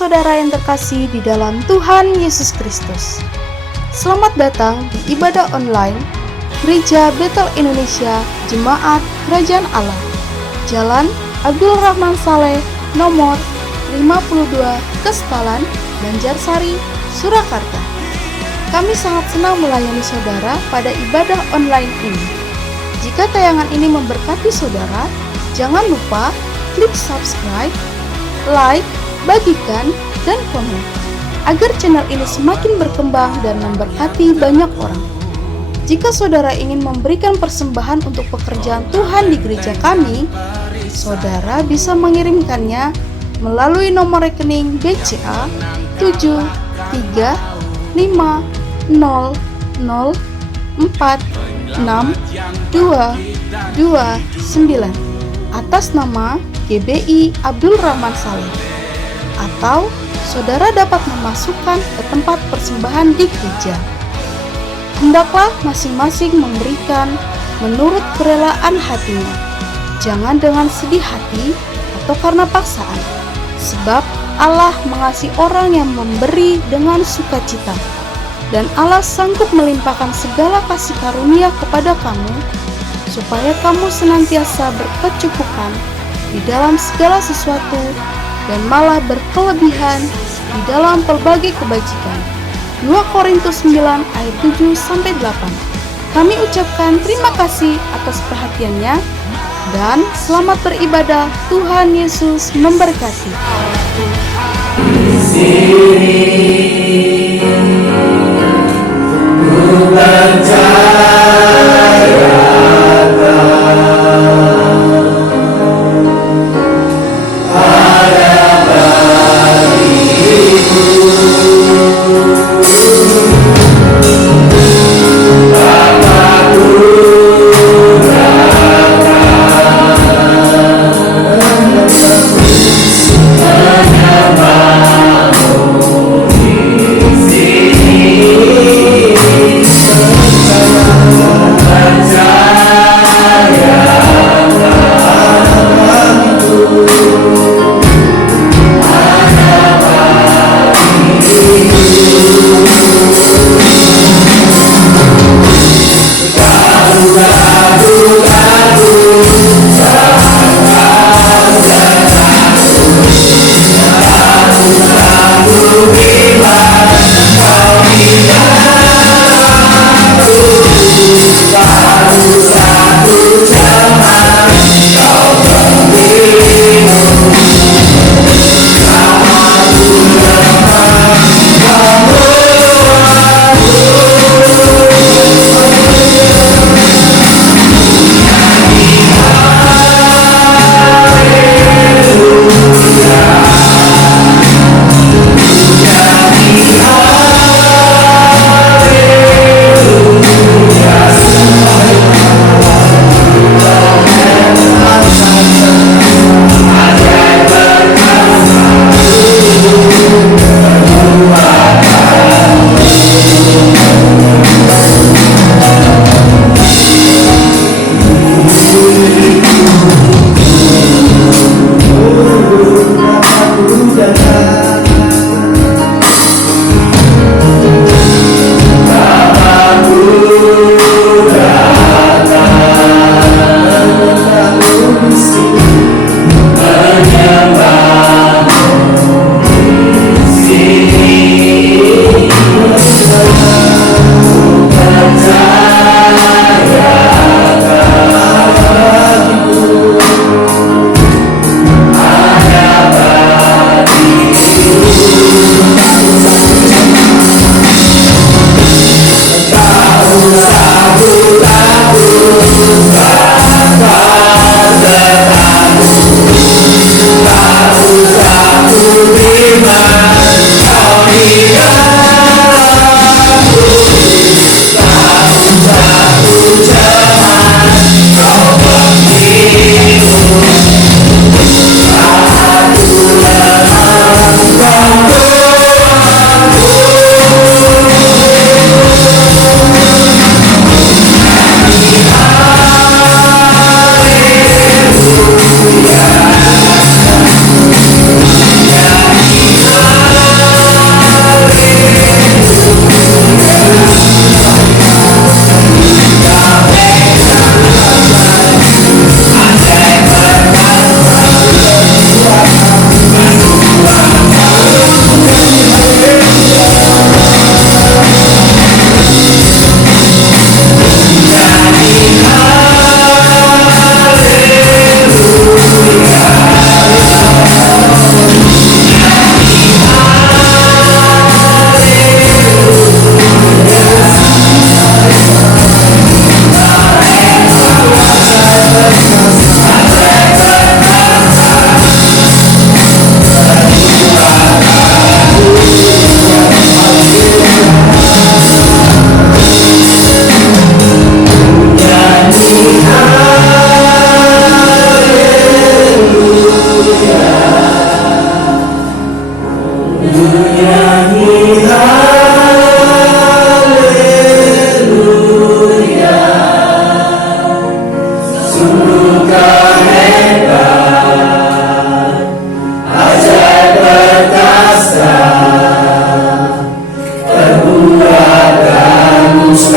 saudara yang terkasih di dalam Tuhan Yesus Kristus. Selamat datang di ibadah online Gereja Betel Indonesia Jemaat Kerajaan Allah, Jalan Abdul Rahman Saleh, nomor 52, Kestalan, Banjarsari, Surakarta. Kami sangat senang melayani saudara pada ibadah online ini. Jika tayangan ini memberkati saudara, jangan lupa klik subscribe, like, bagikan, dan komen, agar channel ini semakin berkembang dan memberkati banyak orang. Jika saudara ingin memberikan persembahan untuk pekerjaan Tuhan di gereja kami, saudara bisa mengirimkannya melalui nomor rekening BCA 7350046229 atas nama GBI Abdul Rahman Saleh, atau saudara dapat memasukkan ke tempat persembahan di gereja. Hendaklah masing-masing memberikan menurut kerelaan hatinya, jangan dengan sedih hati atau karena paksaan, sebab Allah mengasihi orang yang memberi dengan sukacita, dan Allah sanggup melimpahkan segala kasih karunia kepada kamu, supaya kamu senantiasa berkecukupan di dalam segala sesuatu dan malah berkelebihan di dalam pelbagai kebajikan. 2 Korintus 9 ayat 7-8. Kami ucapkan terima kasih atas perhatiannya dan selamat beribadah. Tuhan Yesus memberkati.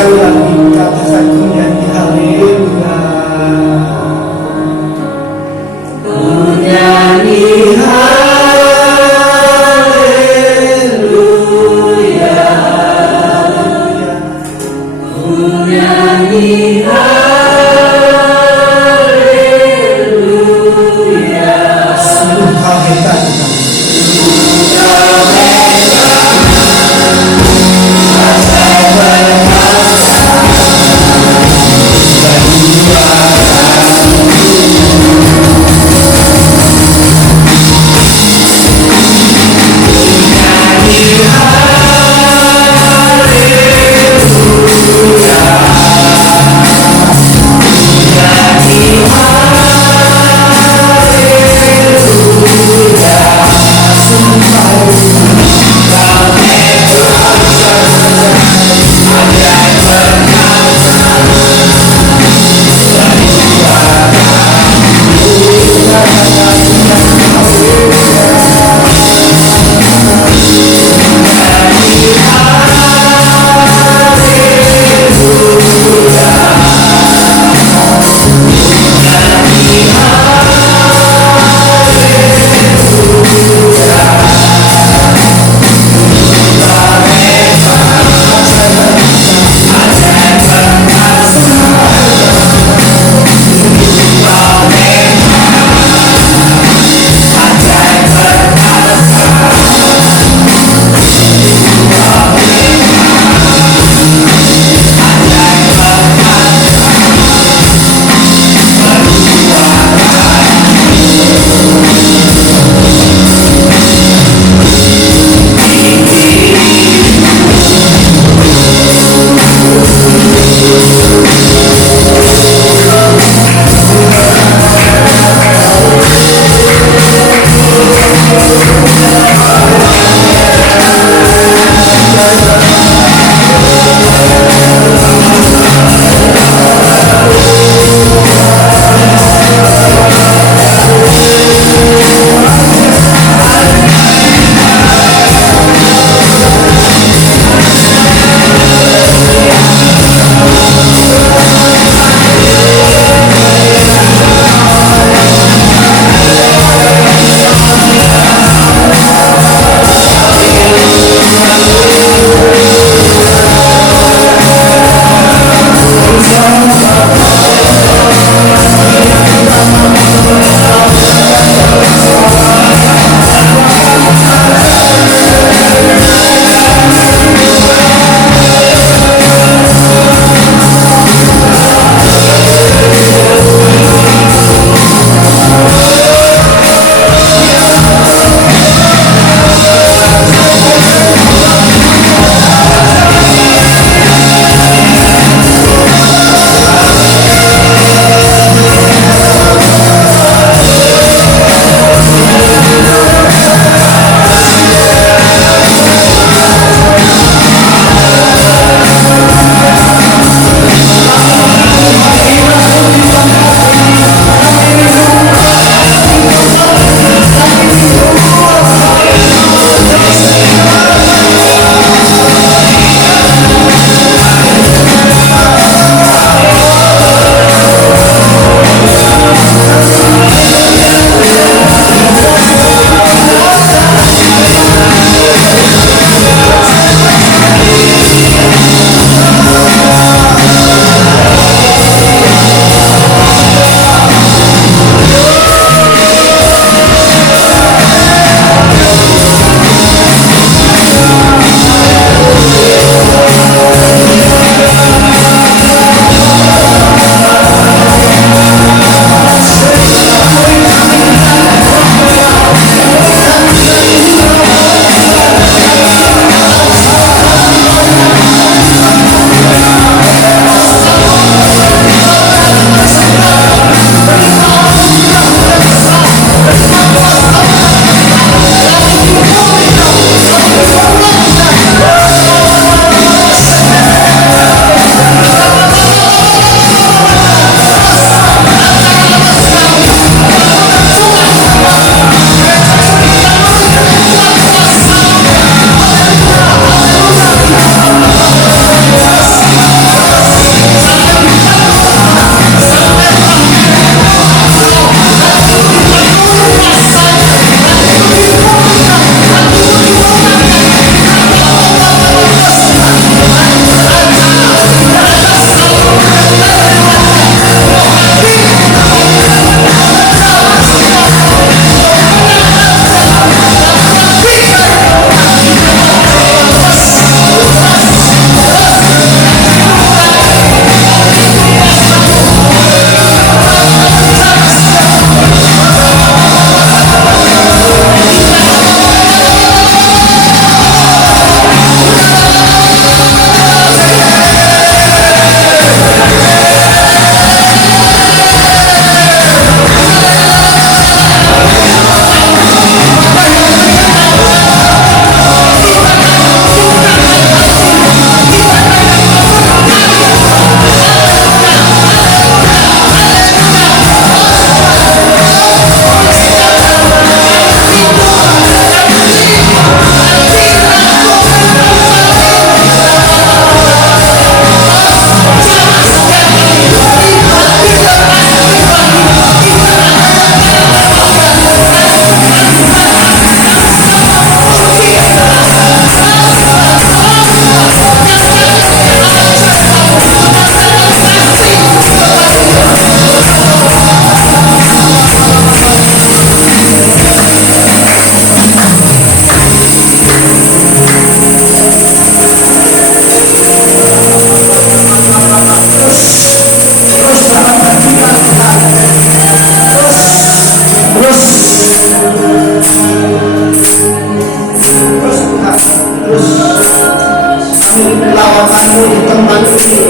sekali lagi kata satu nyanyi haleluya. Nyanyi haleluya, nyanyi haleluya. Sungguh kau hebat, lawatanmu di tempat ini.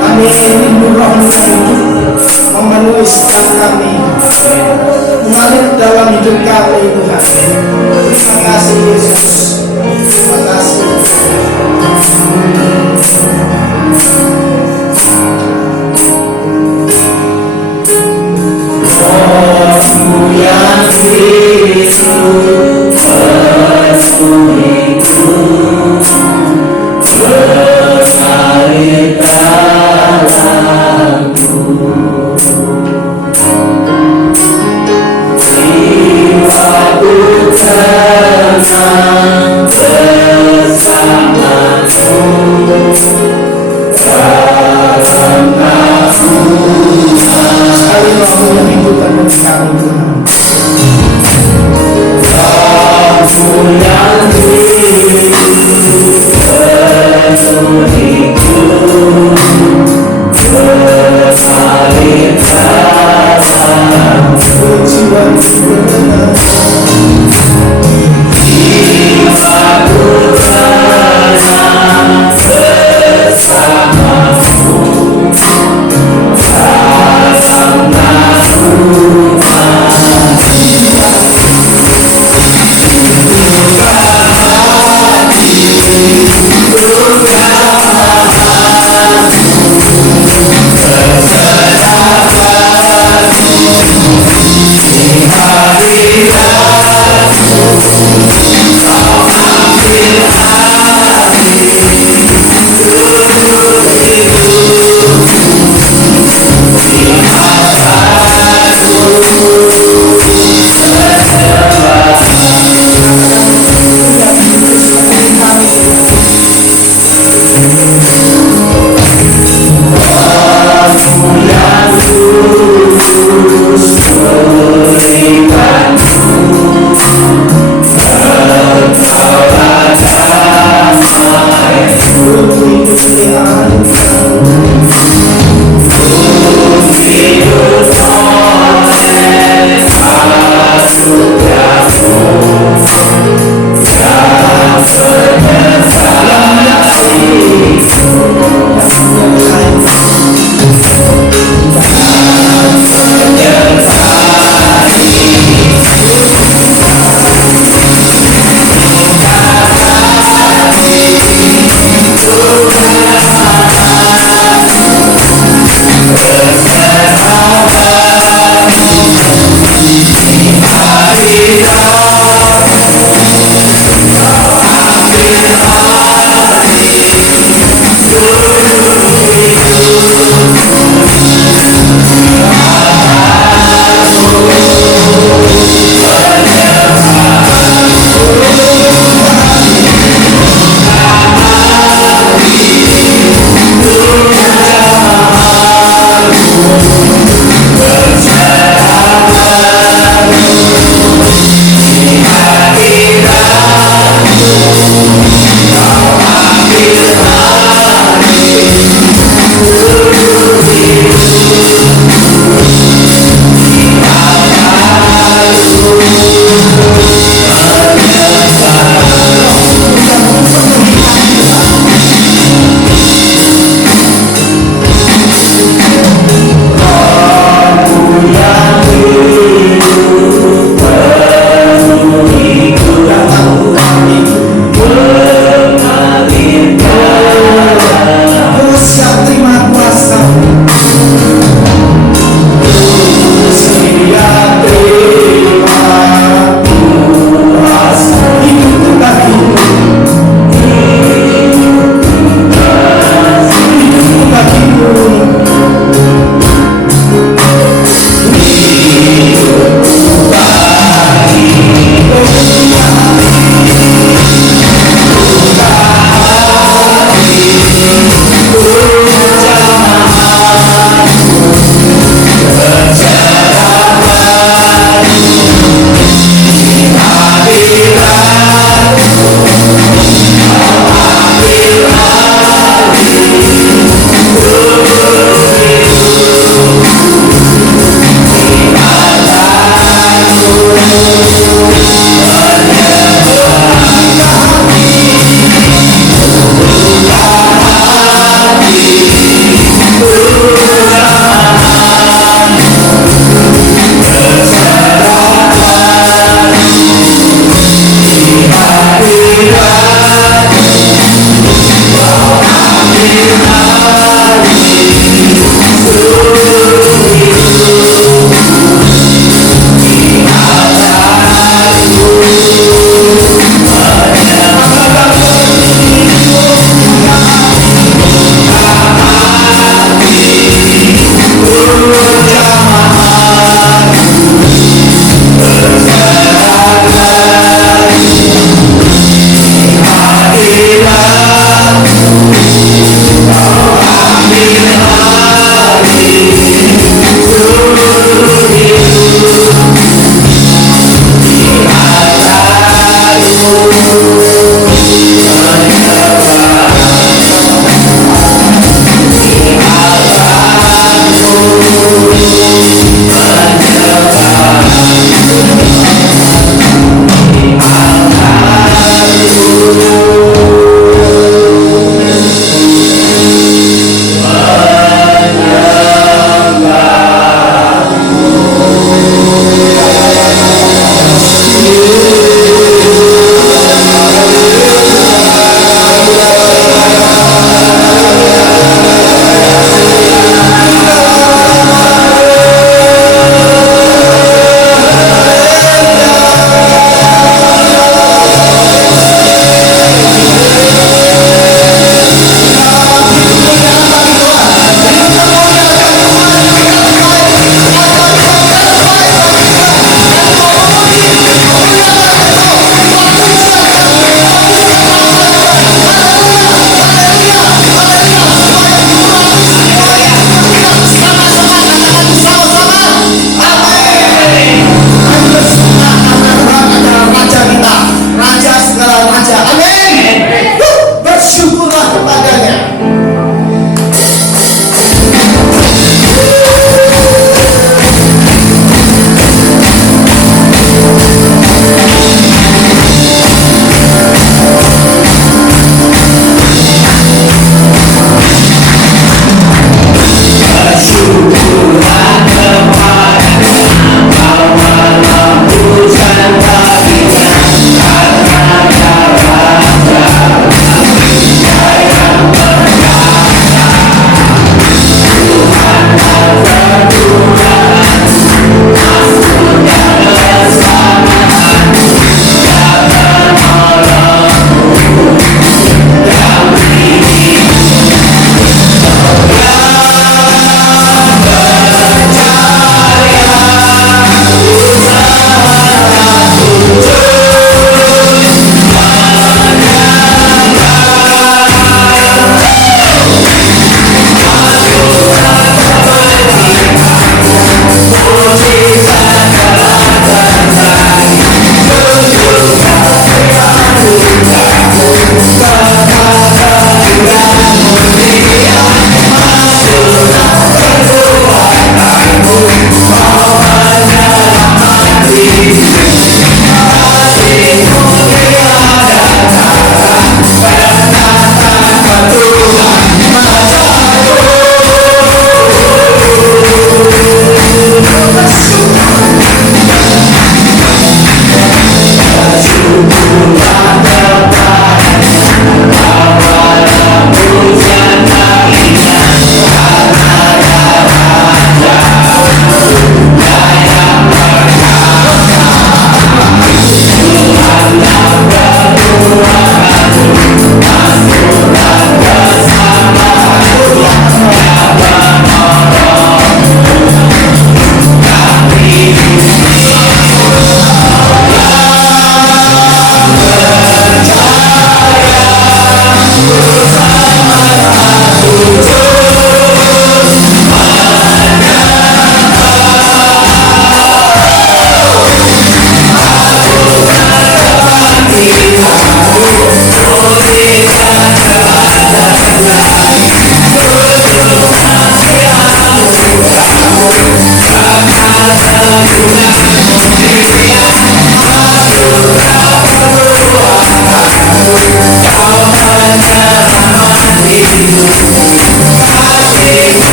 Kami rindu rohmu yang hidup memenuhi setiap kami, mengalir dalam hidup kami Tuhan. Terima kasih Yesus, terima kasih. Rohmu yang hidup penuhiku, mengalir dalamku. Jiwaku tenang.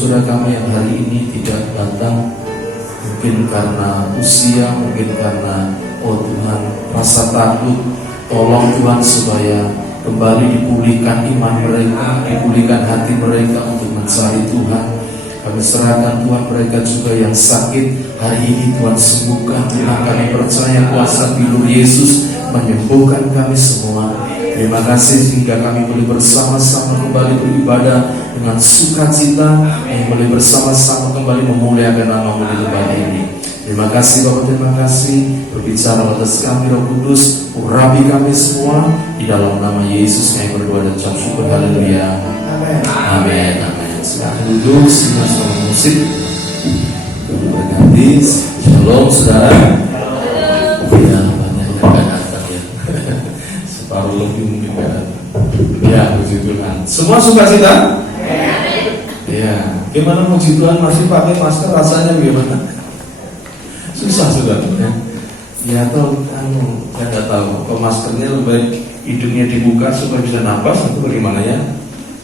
Saudara kami yang hari ini tidak datang, mungkin karena usia, mungkin karena Tuhan rasa takut. Tolong Tuhan supaya kembali dipulihkan iman mereka, dipulihkan hati mereka untuk mencari Tuhan. Kami serahkan Tuhan mereka juga yang sakit hari ini, Tuhan sembuhkan. Tuhan, kami percaya kuasa pilur Yesus menyembuhkan kami semua. Terima kasih sehingga kami boleh bersama-sama kembali beribadah dengan sukacita, yang boleh bersama-sama kembali memuliakan nama-Mu di tempat ini. Terima kasih Bapak, terima kasih. Berbicara atas kami Roh Kudus, urapi kami semua. Di dalam nama Yesus kami berdoa dan ucap syukur. Haleluya. Amin. Amin. Silakan duduk, simak suara musik. Berganti. Shalom saudara. Ya, banyak yang gak datang ya. Separuh lebih mungkin gak datang. Ya, puji Tuhan. Semua suka cita? Ya. Gimana puji Tuhan masih pakai masker, rasanya bagaimana? Susah sudah ya. Ya atau saya nggak tahu. Kalau maskernya lebih baik hidungnya dibuka supaya bisa napas atau bagaimana ya?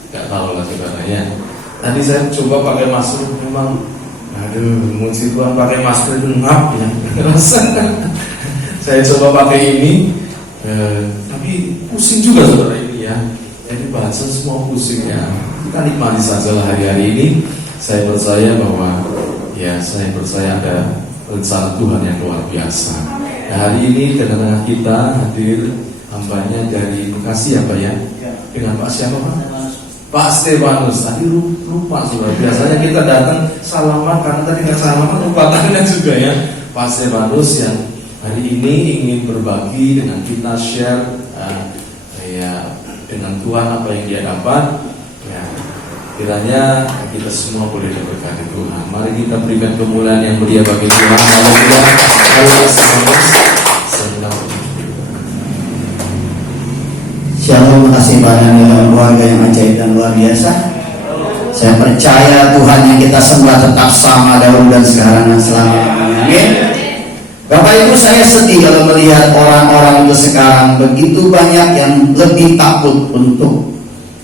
Nggak tahu lah sebenarnya. Tadi saya coba pakai masker, memang aduh, puji Tuhan pakai masker itu ngap ya. Saya coba pakai ini, tapi pusing juga saudara ini ya. Jadi bahasa semua pusing ya. Kita nikmati saja lah hari-hari ini. Saya percaya bahwa ya saya percaya ada rencana Tuhan yang luar biasa. Nah, hari ini tengah-tengah kita hadir hambanya dari Bekasi ya Pak ya. Dengan Pak siapa Pak? Pak Stefanus. Tadi lupa sudah. Biasanya kita datang salaman karena tadi nggak salaman lupa tangan juga ya. Pak Stefanus yang hari ini ingin berbagi dengan kita share ya dengan Tuhan apa yang dia dapat. Ya, kiranya kita semua boleh diberkati Tuhan. Mari kita berikan kemuliaan yang mulia bagi Tuhan. Haleluya. Shalom, kasih badan dalam keluarga yang ajaib dan luar biasa. Saya percaya Tuhan yang kita sembah tetap sama dahulu dan sekarang dan selamanya. Amin. Bapak Ibu, saya sedih kalau melihat orang-orang itu sekarang begitu banyak yang lebih takut untuk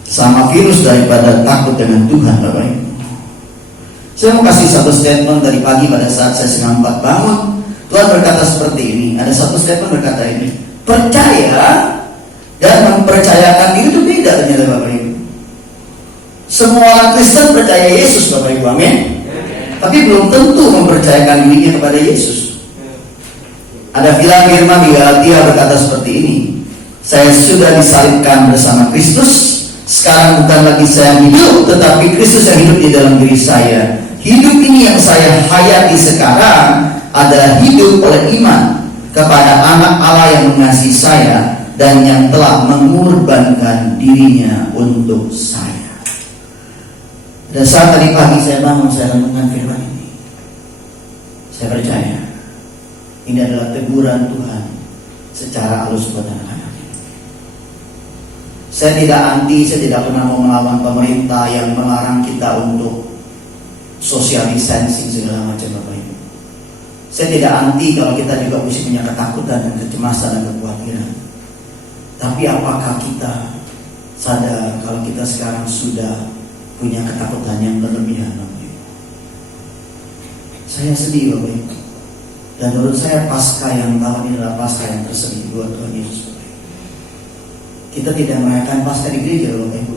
sama virus daripada takut dengan Tuhan, Bapak Ibu. Saya mau kasih satu statement dari pagi pada saat saya setengah 4 bangun. Tuhan berkata seperti ini. Ada satu statement berkata ini: percaya dan mempercayakan diri itu beda ternyata, Bapak Ibu. Semua orang Kristen percaya Yesus, Bapak Ibu, amin. Tapi belum tentu mempercayakan dirinya kepada Yesus. Ada firman di Galatia berkata seperti ini: saya sudah disalibkan bersama Kristus. Sekarang bukan lagi saya yang hidup, tetapi Kristus yang hidup di dalam diri saya. Hidup ini yang saya hayati sekarang adalah hidup oleh iman kepada Anak Allah yang mengasihi saya dan yang telah mengorbankan dirinya untuk saya. Pada saat tadi pagi saya bangun, saya renungkan firman ini. Saya percaya ini adalah teguran Tuhan secara halus buat anak-anak. Saya tidak anti, saya tidak pernah mau melawan pemerintah yang melarang kita untuk social distancing segala macam, Bapak Ibu. Saya tidak anti kalau kita juga mesti punya ketakutan dan kecemasan dan kekhawatiran. Tapi apakah kita sadar kalau kita sekarang sudah punya ketakutan yang berlebihan, Bapak Ibu? Saya sedih, Bapak Ibu. Dan menurut saya Paskah yang tahun ini adalah Paskah yang tersedih buat Tuhan Yesus. Kita tidak merayakan Paskah di gereja, Bapak Ibu.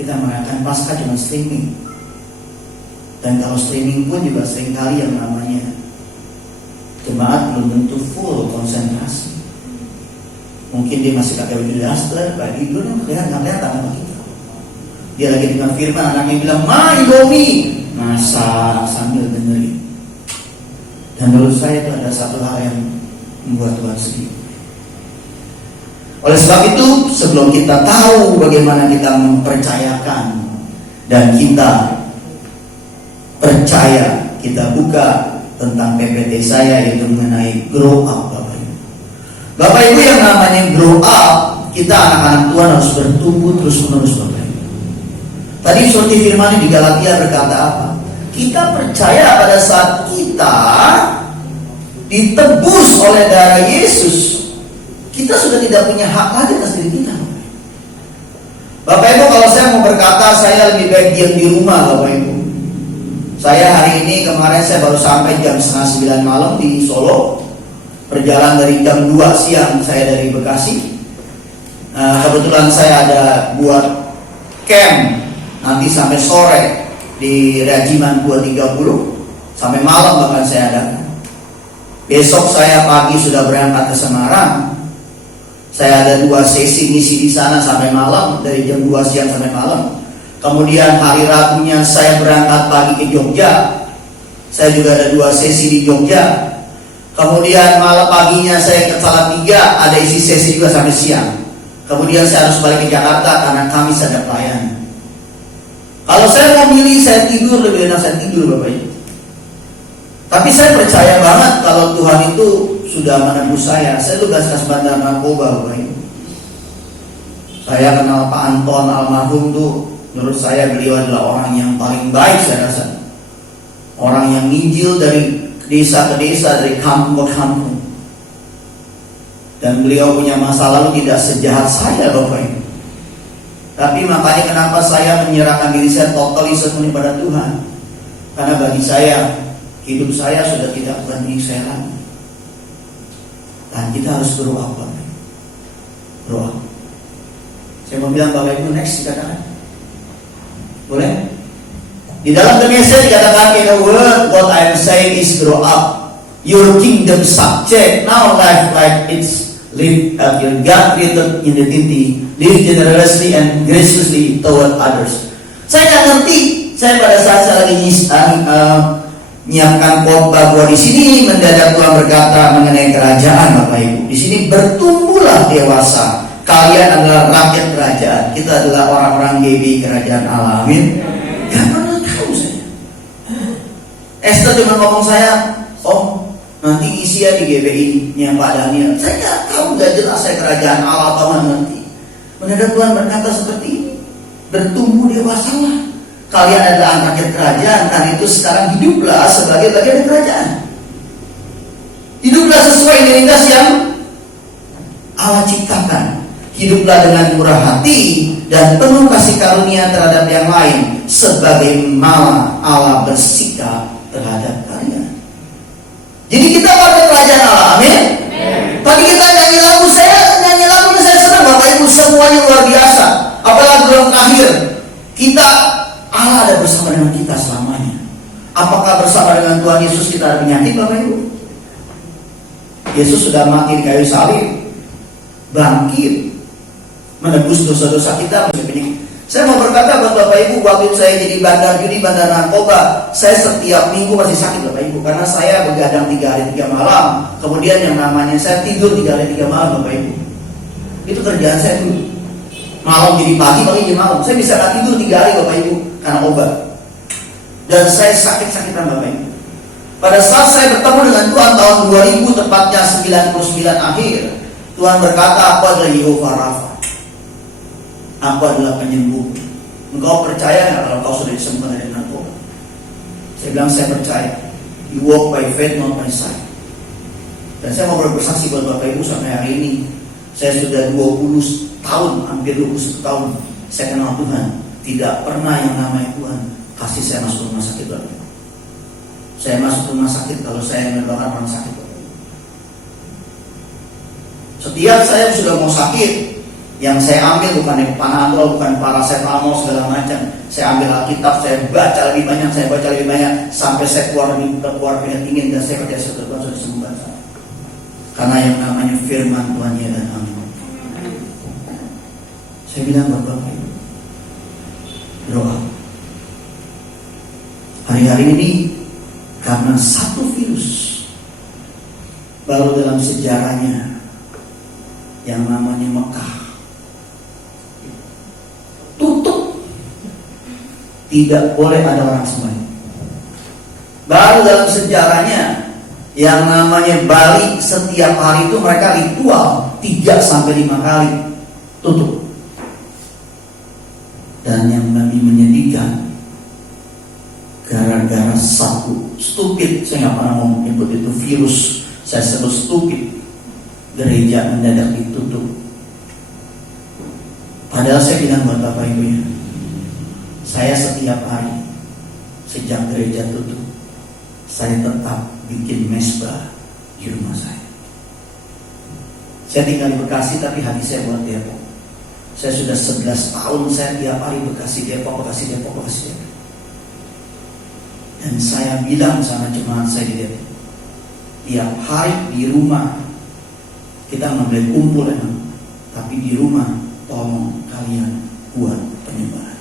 Kita merayakan Paskah cuma streaming. Dan kalau streaming pun juga seringkali yang namanya jemaat belum tentu full konsentrasi. Mungkin dia masih pakai baju daster, baju itu yang kelihatan sama kita. Dia lagi dengar firman, anaknya bilang, "Ma, Indomie," masak sambil dengerin. Dan menurut saya itu ada satu hal yang membuat Tuhan sedih. Oleh sebab itu, sebelum kita tahu bagaimana kita mempercayakan dan kita percaya, kita buka tentang PPT saya yaitu mengenai grow up, Bapak Ibu. Bapak Ibu, yang namanya grow up, kita anak-anak Tuhan harus bertumbuh terus-menerus, Bapak Ibu. Tadi seperti firman di Galatia berkata apa? Kita percaya pada saat kita ditebus oleh darah Yesus, kita sudah tidak punya hak lagi atas diri kita. Bapak Ibu, kalau saya mau berkata, saya lebih baik diam di rumah, Bapak Ibu. Saya hari ini, kemarin saya baru sampai jam 8:30 malam di Solo. Perjalanan dari jam 2 siang saya dari Bekasi. Kebetulan saya ada buat camp nanti sampai sore di Rajiman 230 sampai malam bahkan saya ada. Besok saya pagi sudah berangkat ke Semarang. Saya ada 2 sesi misi di sana sampai malam, dari jam 2 siang sampai malam. Kemudian hari Rabunya saya berangkat pagi ke Jogja. Saya juga ada 2 sesi di Jogja. Kemudian malam paginya saya ke Salatiga, ada isi sesi juga sampai siang. Kemudian saya harus balik ke Jakarta karena Kamis ada pelayanan. Kalau saya mau milih, saya tidur, lebih enak saya tidur Bapak Ibu. Tapi saya percaya banget kalau Tuhan itu sudah menebus saya. Saya tugas bandar narkoba Bapak Ibu. Saya kenal Pak Anton almarhum tuh, menurut saya beliau adalah orang yang paling baik saya rasa. Orang yang nginjil dari desa ke desa, dari kampung ke kampung. Dan beliau punya masa lalu tidak sejahat saya Bapak Ibu. Tapi makanya kenapa saya menyerahkan diri saya totally sepenuhnya pada Tuhan. Karena bagi saya, hidup saya sudah tidak bukan milik saya lagi. Dan kita harus grow up Bapak Ibu. Grow up. Saya mau bilang Bapak Ibu next dikatakan. Boleh? Di dalam Message dikatakan, in a word, what I am saying is grow up. Your kingdom subject, now life like it's live your God created identity, live generously and graciously toward others. Saya nggak ngerti. Saya pada saat saya lagi menyiapkan khotbah bahwa di sini mendadak Tuhan berkata mengenai kerajaan Bapak Ibu. Di sini bertumbuhlah dewasa. Kalian adalah rakyat kerajaan. Kita adalah orang-orang GB kerajaan Allah. Amin. Gak pernah tahu saya. Esther cuma ngomong saya, oh nanti isi ya di GBI-nya Pak Daniel. Saya gak tahu, gak jelas saya kerajaan Allah atau nanti. Mendadak Tuhan berkata seperti ini, bertumbuh dewasalah. Kalian adalah rakyat kerajaan, karena itu sekarang hiduplah sebagai bagian dari kerajaan. Hiduplah sesuai identitas yang Allah ciptakan. Hiduplah dengan murah hati dan penuh kasih karunia terhadap yang lain, sebagaimana Allah bersikap terhadap kalian. Jadi kita warga kerajaan Allah, amin. Tadi kita nyanyi lagu, saya senang Bapak Ibu, semuanya luar biasa. Apalagi yang terakhir, kita Allah ada bersama dengan kita selamanya. Apakah bersama dengan Tuhan Yesus kita ada penyakit Bapak Ibu? Yesus sudah mati di kayu salib, bangkit, menebus dosa-dosa kita. Saya mau berkata buat Bapak Ibu, waktu saya jadi bandar judi, bandar narkoba, saya setiap minggu masih sakit Bapak Ibu, karena saya begadang 3 hari 3 malam. Kemudian yang namanya saya tidur 3 hari 3 malam Bapak Ibu. Itu kerjaan saya dulu. Malam jadi pagi, pagi jadi malam. Saya bisa gak tidur 3 hari Bapak Ibu karena obat. Dan saya sakit-sakitan Bapak Ibu. Pada saat saya bertemu dengan Tuhan tahun 2000, tepatnya 99 akhir, Tuhan berkata, aku adalah Yehova Rafa. Aku adalah penyembuh. Engkau percaya nggak kalau kau sudah disembuhkan dari narkoba? Saya bilang saya percaya. You walk by faith, not by sight. Dan saya mau bersaksi buat Bapak Ibu sampai hari ini. Saya sudah 20 tahun, hampir 21 tahun saya kenal Tuhan. Tidak pernah yang namanya Tuhan kasih saya masuk rumah sakit Bapak Ibu. Saya masuk rumah sakit kalau saya menyebabkan orang sakit Bapak Ibu. Setiap saya sudah mau sakit, yang saya ambil bukan Panadol, bukan paracetamol segala macam. Saya ambil Alkitab, saya baca lebih banyak, sampai saya keluar keringat dingin dan saya percaya Tuhan sudah sembuhkan saya. Karena yang namanya firman Tuhan ya dan amin. Saya bilang buat Bapak Ibu, doa. Hari-hari ini karena satu virus baru dalam sejarahnya yang namanya Mekah tutup, tidak boleh ada orang sembahyang. Baru dalam sejarahnya yang namanya Bali, setiap hari itu mereka ritual 3-5 kali tutup. Dan yang lebih menyedihkan, gara-gara satu stupid, saya nggak pernah ngomong nyebut itu virus, saya sebut stupid, gereja mendadak ditutup. Padahal saya bilang buat Bapak Ibu ya, saya setiap hari sejak gereja tutup, saya tetap bikin mesbah di rumah saya. Saya tinggal di Bekasi tapi hati saya buat Depok. Saya sudah 11 tahun saya tiap hari Bekasi Depok. Dan saya bilang sama jemaat saya di Depok, tiap hari di rumah kita nggak boleh kumpul emang, tapi di rumah tolong kalian buat penyembahan.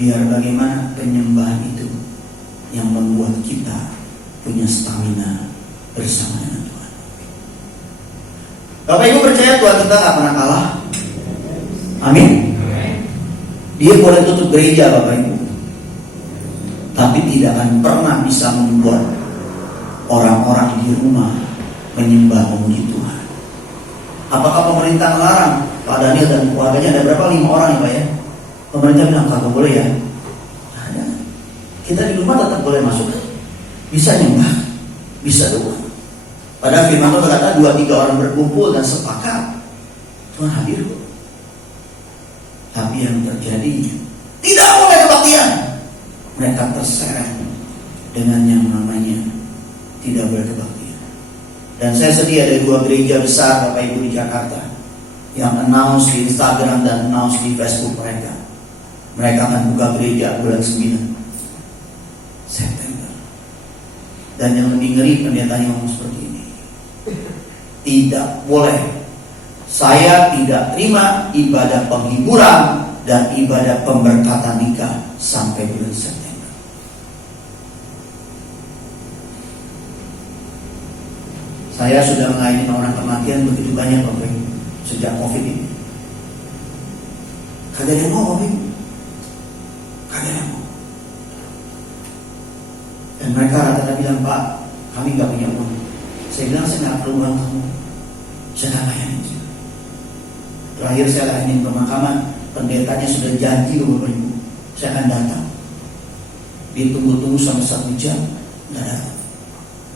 Biar bagaimana penyembahan itu yang membuat kita punya stamina bersama dengan Tuhan. Bapak Ibu percaya Tuhan kita gak pernah kalah? Amin. Dia boleh tutup gereja Bapak Ibu, tapi tidak akan pernah bisa membuat orang-orang di rumah menyembah memuji Tuhan. Apakah pemerintah melarang Pak Daniel dan keluarganya? Ada berapa? 5 orang ya Pak ya? Pemerintah bilang kagak boleh ya. Ada. Kita di rumah tetap boleh masuk, bisa nyembah, bisa doa. Padahal firman Tuhan berkata 2-3 orang berkumpul dan sepakat, Tuhan hadir. Tapi yang terjadi tidak boleh kebaktian. Mereka terseret dengan yang namanya tidak boleh kebaktian. Dan saya sedih ada 2 gereja besar Bapak Ibu di Jakarta yang announce di Instagram dan announce di Facebook mereka. Mereka akan buka gereja bulan 9 September. Dan yang lebih ngeri pendetanya ngomong seperti ini, tidak boleh, saya tidak terima ibadah penghiburan dan ibadah pemberkatan nikah sampai bulan September. Saya sudah melayani orang kematian begitu banyak Bapak Ibu sejak COVID ini. Kagak ada yang mau Bapak Ibu, kagak ada yang mau. Dan mereka rata-rata bilang, Pak, kami gak punya uang. Saya bilang, saya gak perlu uang kamu, saya gak layanin. Terakhir saya layanin pemakaman, pendetanya sudah janji Bapak Ibu, saya akan datang. Ditunggu-tunggu sampai 1 jam, gak datang.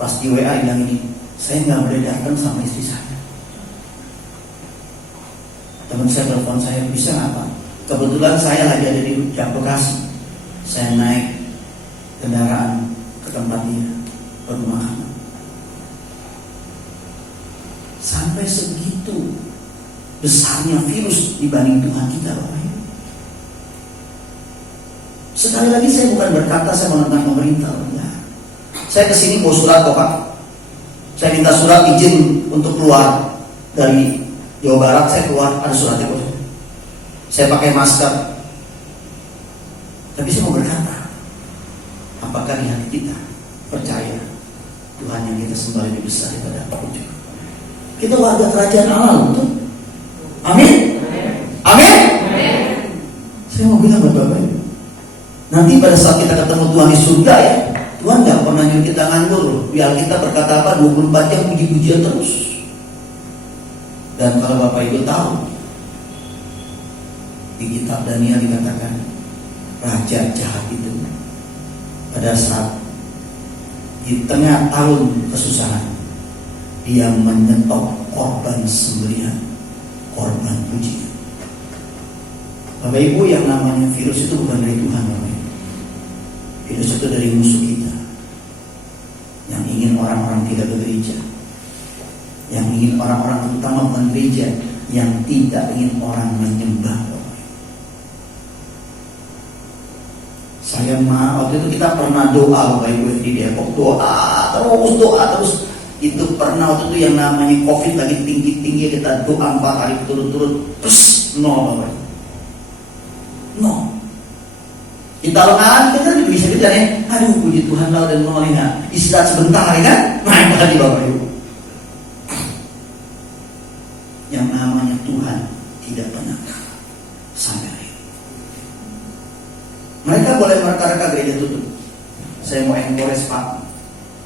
Pas di WA bilang ini, saya nggak boleh datang sama istri saya. Teman saya telepon saya, bisa nggak Pak? Kebetulan saya lagi ada di Bekasi. Saya naik kendaraan ke tempat dia pemakaman. Sampai segitu besarnya virus dibanding Tuhan kita Bapak Ibu. Sekali lagi saya bukan berkata saya menentang pemerintah. Saya kesini bawa surat kok Pak. Saya minta surat izin untuk keluar dari Jawa Barat. Saya keluar, ada suratnya kok. Saya pakai masker. Tapi saya mau berkata, apakah di hati kita percaya Tuhan yang kita sembah lebih besar daripada apapun juga? Kita warga kerajaan Allah, betul? Amin. Amin. Saya mau bilang Bapak Ibu, nanti pada saat kita ketemu Tuhan di surga ya, Tuhan gak pernah nyuruh kita nganggur. Biar kita berkata apa, 24 jam puji-pujian terus. Dan kalau Bapak Ibu tahu, di kitab Daniel dikatakan raja jahat itu pada saat di tengah tahun kesusahan, dia menyetop korban sembelihan, korban pujian. Bapak Ibu, yang namanya virus itu bukan dari Tuhan Bapak Ibu. Virus itu dari musuh kita yang ingin orang-orang tidak bergereja, yang ingin orang-orang terutama bukan gereja, yang tidak ingin orang menyembah. Saya waktu itu kita pernah doa Bapak Ibu di Depok, doa terus. Itu pernah waktu itu yang namanya COVID lagi tinggi-tinggi, kita doa 4 hari berturut-turut, terus nol Bapak Ibu. Nol. Kita lengan, kita bisa kita ya, aduh puji Tuhan lah dan nol ya, istirahat sebentar ya kan, naik lagi Bapak Ibu. Yang namanya Tuhan tidak pernah kalah sampai hari ini. Mereka boleh mereka gereja tutup. Saya mau encourage Pak,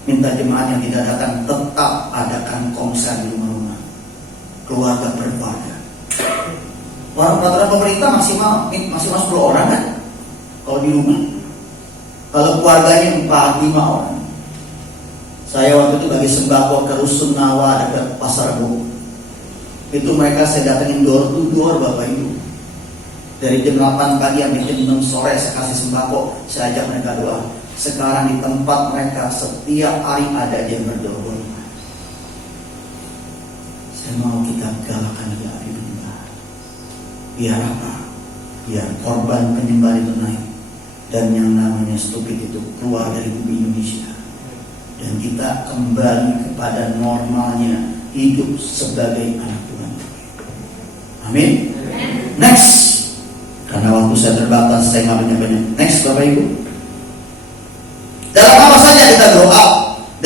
minta jemaat yang tidak datang tetap adakan konser di rumah-rumah, keluarga per keluarga. Peraturan pemerintah maksimal 10 orang kan kalau di rumah. Kalau keluarganya 4-5 orang. Saya waktu itu bagi sembako ke Rusun Nawa dekat Pasar Rebo. Itu mereka saya datangin door to door Bapak Ibu. Dari jam 8 pagi sampai jam 6 sore saya kasih sembako, saya ajak mereka doa. Sekarang di tempat mereka setiap hari ada yang berdoa. Saya mau kita galakan juga hari berdoa. Biar apa? Biar korban penyembahan itu naik dan yang namanya stupid itu keluar dari bumi Indonesia, dan kita kembali kepada normalnya hidup sebagai anak Tuhan. Amin. Next. Karena waktu saya terbatas, saya nggak banyak. Next Bapak Ibu. Dalam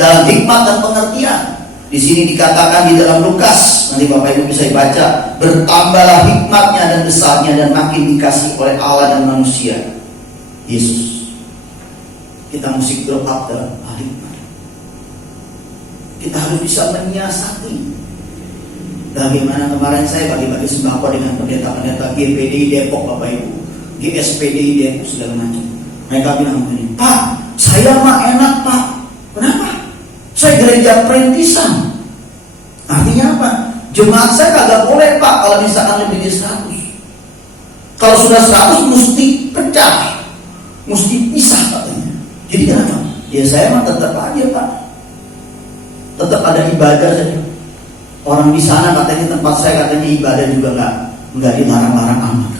dalam hikmat dan pengertian. Di sini dikatakan di dalam Lukas, nanti Bapak Ibu bisa baca, bertambahlah hikmatnya dan besarnya dan makin dikasih oleh Allah dan manusia. Yesus. Kita mesti grow up dalam hikmat. Kita harus bisa menyiasati. Bagaimana kemarin saya bagi-bagi sembako dengan pendeta-pendeta GPDI Depok, Bapak Ibu, GSPDI Depok, segala macam. Mereka bilang begini, Pak, saya mah enak Pak. Kenapa? Saya gereja perintisan. Artinya apa? Jemaat saya kagak boleh Pak kalau misalkan lebih dari 100. Kalau sudah 100 mesti pecah, mesti pisah katanya. Jadi kenapa? Ya saya mah tetap aja Pak, tetap ada ibadah saja. Orang di sana katanya, tempat saya katanya ibadah juga nggak dilarang-larang amat.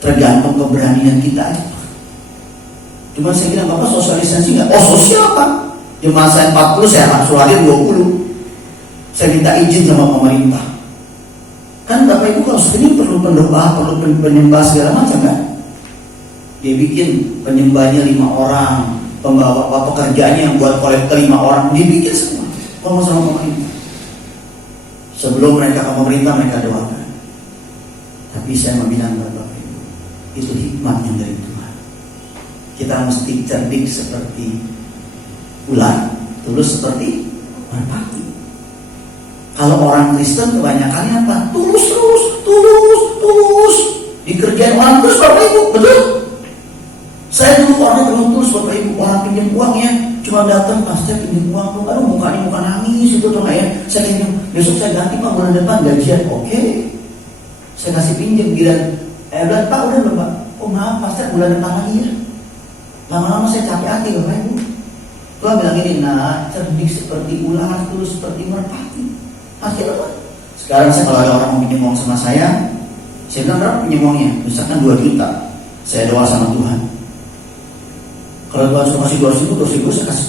Tergantung keberanian kita aja. Cuma saya bilang, Bapak sosialisasi nggak? Oh sosial Pak. Jemaat saya 40, saya akan suarain 20. Saya minta izin sama pemerintah. Kan Bapak Ibu kalau segini perlu pendoa, perlu penyembah segala macam kan? Dia bikin penyembahnya 5 orang, pembawa pekerjaannya yang buat kolektor 5 orang, dibikin semua. Ngomong sama pemerintah. Sebelum mereka ke pemerintah, mereka doakan. Tapi saya mau bilang kepada Bapak Ibu, itu hikmat yang dari Tuhan. Kita mesti cerdik seperti ular, tulus seperti merpati. Kalau orang Kristen kebanyakannya apa? Tulus. Dikerjain orang terus Bapak Ibu, betul? Saya dulu orang tulus Bapak Ibu, orang pinjam uangnya cuma datang, pastor pinjam uang tuh, aduh mukanya muka nangis itu tuh kayak. Saya pinjam, besok saya ganti Pak bulan depan gajian, oke. Saya kasih pinjam bilang, bilang Pak udah belum Pak? Oh maaf pastor bulan depan lagi ya. Lama-lama saya capek hati Bapak Ibu. Tuhan bilang ini, nah cerdik seperti ular, tulus seperti merpati. Akhirnya apa? Sekarang saya kalau ada orang mau pinjam uang sama saya bilang berapa pinjam uangnya? Misalkan 2 juta. Saya doa sama Tuhan. Kalau Tuhan suruh kasih 200 ribu saya kasih.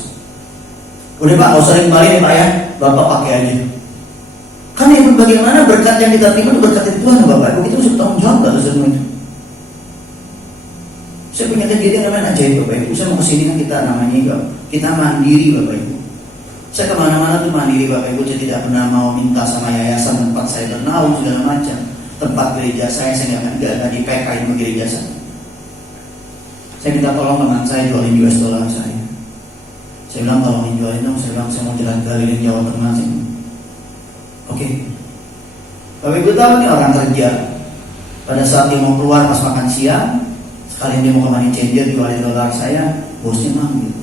Udah Pak, gak usah kembali Pak ya, Bapak pakai aja. Kan yang bagaimana berkat yang kita terima itu berkat dari Tuhan Bapak Ibu, kita harus tanggung jawab atas semua itu. Saya punya kejadian namanya ajaib Bapak Ibu. Saya mau kesini kan kita namanya kita mandiri Bapak Ibu. Saya kemana-mana tuh mandiri Bapak Ibu. Saya tidak pernah mau minta sama yayasan tempat saya bernaung segala macam. Tempat gereja saya nggak dipekain sama gereja saya. Saya minta tolong teman saya jualin US dollar saya. Saya bilang tolongin jualin dong. Saya bilang saya mau jalan keliling Jawa Tengah sini. Oke. Bapak Ibu tahu nih orang kerja. Pada saat dia mau keluar pas makan siang, sekalian dia mau ke money changer jualin dolar saya, bosnya manggil.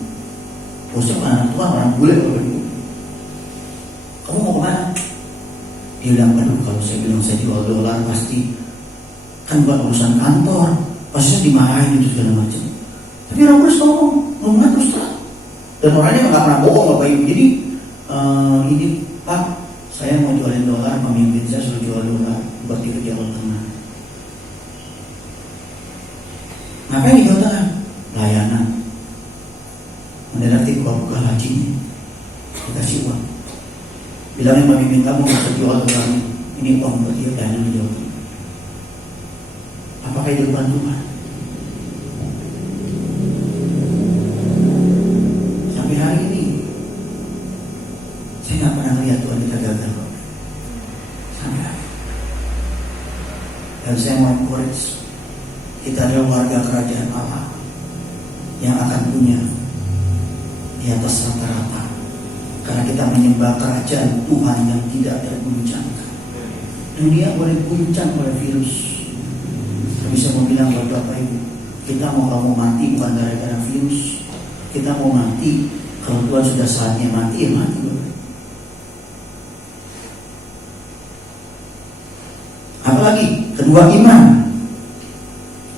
Bosnya anak Tuhan, orang bule Bapak Ibu. Kamu mau kemana? Dia bilang, aduh kalau saya bilang saya jual dolar pasti kan bukan urusan kantor, pasti saya dimarahin itu segala macam. Tapi orang harus ngomong terus terang. Dan orangnya nggak pernah bohong Bapak Ibu. Jadi ini Pak, saya mau jualin dolar, pemimpin saya suruh jual dolar buat di Jawa Tengah. Ngapain di Jawa Tengah? Layanan. Mendadak buka lacinya, dikasih uang. Bilangnya pemimpin kamu nggak jual dolar ini uang buat dia layanan di Jawa Tengah. Apakah itu depan Tuhan? Sampai hari ini saya nggak pernah lihat Tuhan kita gagal kok. Sampai hari ini. Dan saya mau encourage, kita adalah warga kerajaan Allah yang akan punya di atas rata-rata, karena kita menyembah kerajaan Tuhan yang tidak terguncangkan. Dunia boleh guncang oleh virus. Saya bisa mau bilang buat Bapak Ibu, kita mau kamu mati bukan gara-gara virus. Kita mau mati kalau Tuhan sudah saatnya mati, ya mati Bapak. Apalagi kedua, iman.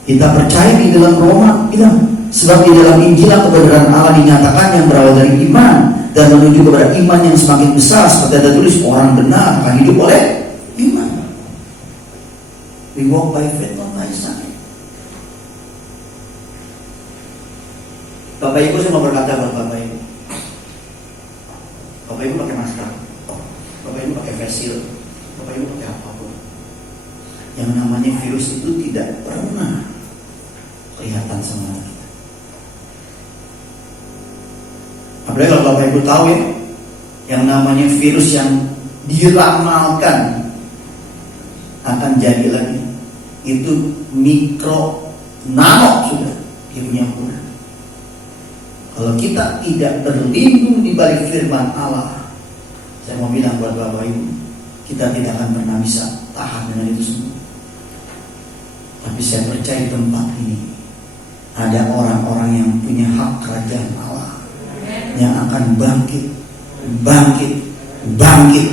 Kita percaya di dalam Roma bilang, sebab di dalam Injil kebenaran Allah dinyatakan yang berawal dari iman dan menuju kepada iman yang semakin besar, seperti ada tulis orang benar akan hidup oleh iman. We walk by faith, not by sight. Bapak Ibu, saya mau berkata buat Bapak Ibu. Bapak Ibu pakai masker, Bapak Ibu pakai face shield, Bapak Ibu pakai apapun. Yang namanya virus itu tidak pernah kelihatan sama kita. Apalagi kalau Bapak Ibu tahu ya, yang namanya virus yang diramalkan akan jadi lagi, itu mikro nano sudah dia punya ukuran. Kalau kita tidak berlindung di balik firman Allah, saya mau bilang buat Bapak Ibu, kita tidak akan pernah bisa tahan dengan itu semua. Tapi saya percaya di tempat ini ada orang-orang yang punya hak kerajaan Allah yang akan bangkit, dan bangkit.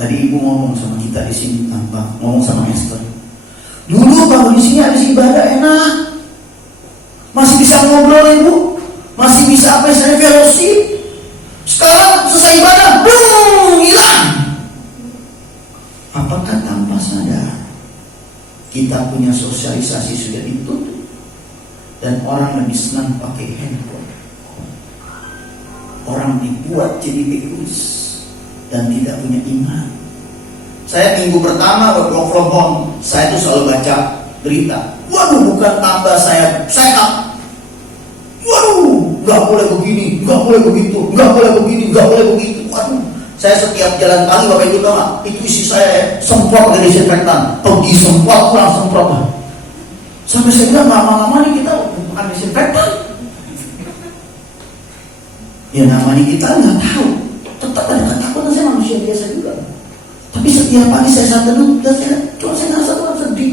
Tadi Ibu ngomong sama kita di sini, tanpa ngomong sama Esther. Dulu bangun di sini habis ibadah enak, masih bisa ngobrol Ibu, masih bisa apa saya fellowship. Sekarang selesai ibadah, boom, hilang. Apakah tanpa sadar kita punya sosialisasi sudah ditutup dan orang lebih senang pakai handphone? Orang dibuat jadi egois dan tidak punya iman. Saya minggu pertama work from home, saya tuh selalu baca berita. Waduh, bukan tambah saya sehat. Waduh, nggak boleh begini, nggak boleh begitu, nggak boleh begini, nggak boleh begitu. Waduh, saya setiap jalan pagi Bapak Ibu tahu nggak? Itu isi saya semprot pakai disinfektan, pergi semprot pulang semprot. Sampai saya bilang lama-lama nih kita bukan disinfektan. Ya namanya kita nggak tahu, tetap ada ketakutan, saya manusia biasa juga. Tapi setiap pagi saya sadar dulu, dan saya ngerasa Tuhan sedih.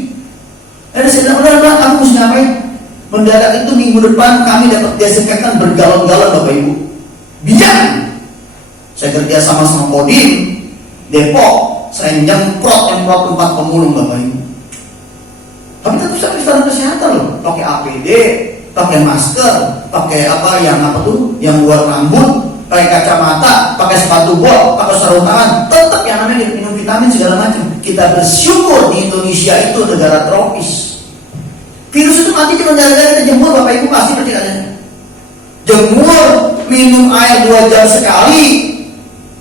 Ada saya bilang, udah kamu mesti ngapain? Mendadak itu minggu depan kami dapat desinfektan bergalon-galon Bapak Ibu. Biar saya kerja sama Kodim Depok, saya nyemprot tempat pemulung Bapak Ibu. Tapi tetap sampai standar kesehatan loh, pakai APD, pakai masker, pakai yang buat rambut, pakai kacamata, pakai sepatu bot, pakai sarung tangan, tetap yang namanya minum vitamin segala macam. Kita bersyukur di Indonesia itu negara tropis. Virus itu mati cuma gara-gara kita jemur Bapak Ibu, pasti percaya. Jemur, minum air 2 jam sekali,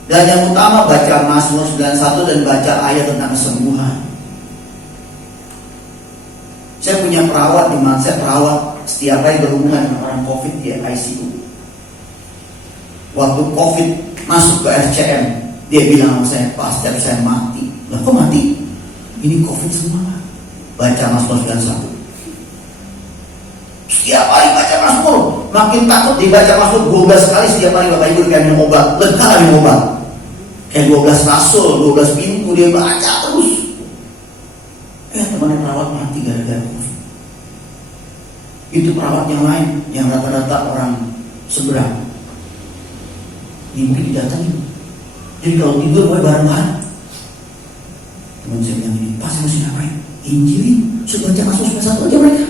dan yang utama baca Mazmur 91 dan baca ayat tentang kesembuhan. Saya punya perawat di mana saya perawat setiap hari berhubungan dengan orang COVID di ICU. Waktu COVID masuk ke RCM, dia bilang sama saya, Pak, setiap saya mati. Lah kok mati? Ini COVID semua. Baca Mazmur 91. Setiap hari baca Mazmur, makin takut dibaca Mazmur 12 kali setiap hari Bapak Ibu dikasih minum obat, lengkap minum obat. Kayak 12 rasul, 12 pintu dia baca terus. Temannya perawat mati gara-gara COVID. Itu perawat yang lain, yang rata-rata orang seberang. Mimpi didatangin. Jadi kalau tidur gue bareng-bareng. Teman saya bilang ini, Pak saya mesti ngapain? Injilin, sudah baca Mazmur 91 aja mereka.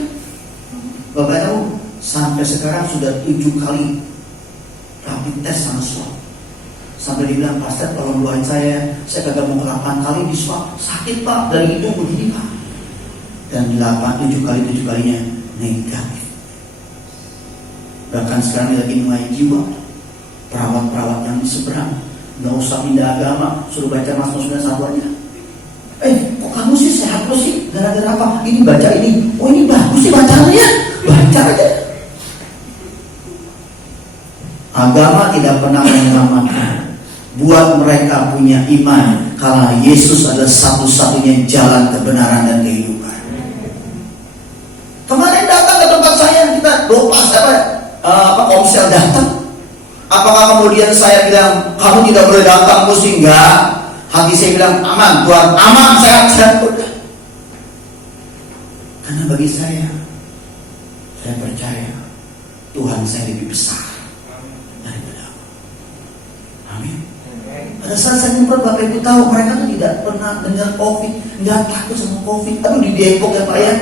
Bapak tahu, sampai sekarang sudah 7 kali rapid test sama swab. Sampai dibilang, Pastor tolong doain saya kagak mau 8 kali di swab. Sakit Pak, dari itu begini Pak. Dan 7 kalinya negatif. Bahkan sekarang lagi mulai jiwa. Perawat-perawat yang di seberang nggak usah pindah agama, suruh baca Mazmur 91 aja. Kok kamu sih sehat terus sih? Gara-gara apa? Ini baca ini. Oh ini bagus sih bacanya. Baca aja. Agama tidak pernah menyelamatkan. Buat mereka punya iman karena Yesus adalah satu-satunya jalan kebenaran dan kehidupan. Kemarin datang ke tempat saya, kita komsel datang. Apakah kemudian saya bilang kamu tidak boleh datang, mesti enggak? Hati saya bilang aman, Tuhan aman, sehat. Karena bagi saya percaya Tuhan saya lebih besar daripada aku. Amin. Pada saat saya nyemprot, Bapak Ibu tahu mereka tuh tidak pernah dengar COVID, nggak takut sama COVID. Aduh di Depok ya Pak ya,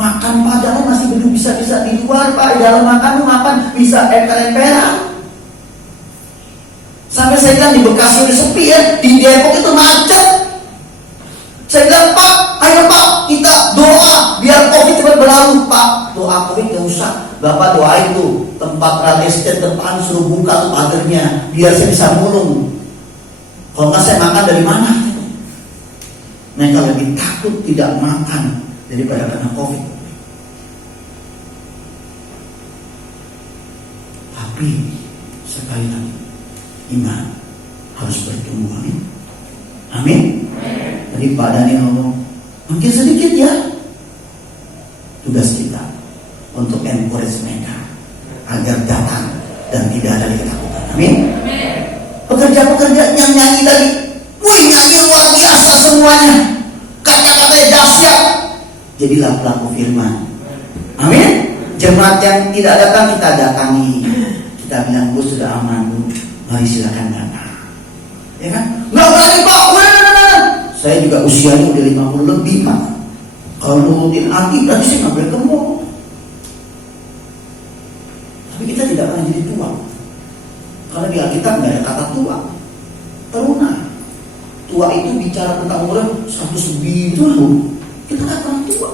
makan padahal masih belum bisa di luar Pak. Di dalam makan bisa emper-emperan. Sampai saya bilang di Bekasi udah sepi ya, di Depok itu macet. Saya bilang Pak, ayo Pak kita doa biar COVID cepat berlalu. Pak, doa COVID gak usah, Bapak doain tuh tempat radestet depan suruh buka tuh pagernya biar saya bisa mulung. Kalau nggak saya makan dari mana? Mereka lebih takut tidak makan daripada kena COVID. Tapi Tapi sekali lagi, iman harus bertumbuh. Amin. Amin. Tadi Pak Daniel ngomong, makin sedikit ya. Tugas kita untuk encourage mereka agar datang dan tidak ada ketakutan. Amin. Pekerja-pekerja yang nyanyi tadi, wih, nyanyi luar biasa semuanya, kata-katanya dahsyat. Jadilah pelaku firman. Amin. Jemaat yang tidak datang kita datangi. Kita bilang, Bu sudah aman, Bu, mari silakan datang. Ya kan? Nggak berani Pak. Saya juga usianya udah 50 lebih Pak. Kalau nurutin hati berarti saya nggak boleh gemuk. Tapi kita tidak pernah jadi tua. Karena di Alkitab nggak ada kata tua. Teruna. Tua itu bicara tentang umur 100 lebih itu loh. Kita nggak pernah tua.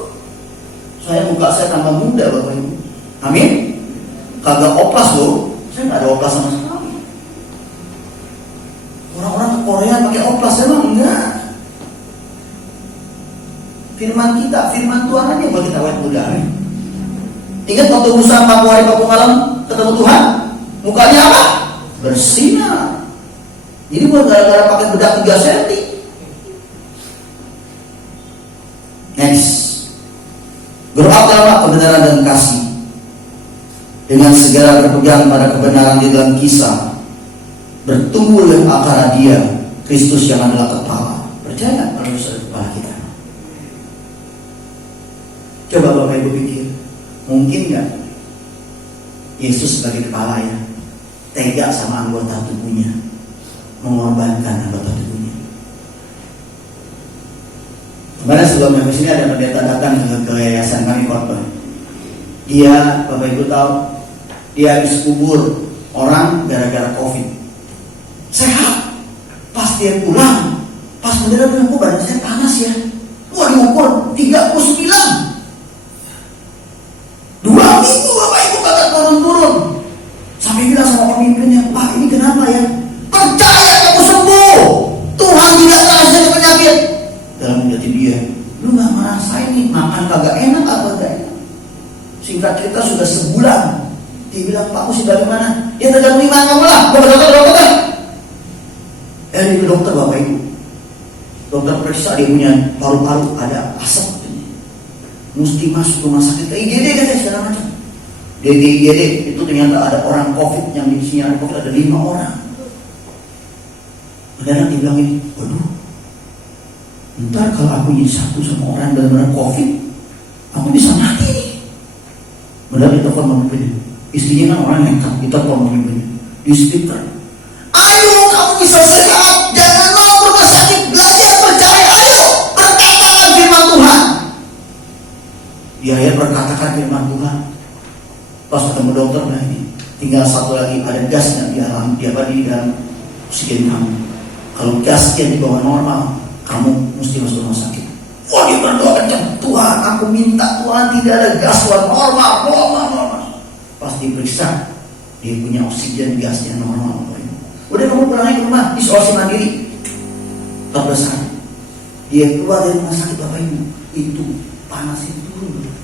Muka saya tambah muda Bapak Ibu. Amin. Kagak oplas loh. Saya nggak ada oplas sama sekali. Orang-orang ke Korea pakai oplas emang enggak. Firman kita, firman Tuhan aja buat kita awet muda. Ingat waktu Musa 40 hari 40 malam ketemu Tuhan, mukanya apa? Bersinar. Jadi bukan gara-gara pakai bedak 3 cm. Next, grow up dalam kebenaran dan kasih. Dengan segera berpegang pada kebenaran di dalam kisah, bertumbuh oleh akar dia, Kristus yang adalah kepala. Percaya kalau Kristus adalah kepala kita. Coba Bapak Ibu pikir, mungkin nggak Yesus sebagai kepala ya, tega sama anggota tubuhnya, mengorbankan anggota tubuhnya. Kemarin sebelum habis ini ada pendeta datang ke yayasan kami khotbah. Dia, Bapak Ibu tahu, dia habis kubur orang gara-gara COVID. Sehat. Pas dia pulang, pas pendeta bilang, kok badan saya panas ya? Wah, diukur 39. 2 minggu Bapak Ibu kagak turun-turun. Sampai bilang sama pemimpinnya, Pak ini kenapa ya? Percaya kamu sembuh. Tuhan tidak salah dari penyakit. Dalam hati dia, lu gak ngerasain nih makan kagak enak apa enggak enak. Singkat cerita sudah sebulan. Dia bilang, Pak mesti dari mana? Ya tergantung iman kamu lah. Dokter. Dia ke dokter Bapak Ibu. Dokter periksa dia punya paru-paru ada asap. Mesti masuk rumah sakit ke IGD katanya segala macam. Di IGD itu ternyata ada orang COVID yang di sini ada COVID ada 5 orang. Kadang dia bilang ini, waduh, ntar kalau aku nyatu sama orang benar-benar COVID, aku bisa mati nih. Benar ditelepon pemimpinnya. Istrinya kan orang yang ditelepon pemimpinnya di speaker. Ayo kamu bisa sehat, jangan mau rumah sakit, belajar percaya, ayo berkatakan firman Tuhan. Dia berkatakan firman Tuhan. Pas ketemu dokter, nah ini tinggal satu lagi, ada gasnya di dalam oksigen kamu. Kalau gasnya di bawah normal, kamu mesti masuk rumah sakit. Wah, dia berdoa kencang, Tuhan aku minta Tuhan tidak ada gas Tuhan, normal. Pas diperiksa, dia punya oksigen gasnya normal. Udah kamu pulang ke rumah, isolasi mandiri. Terbesar, dia keluar dari rumah sakit Bapak Ibu, itu panas itu turun.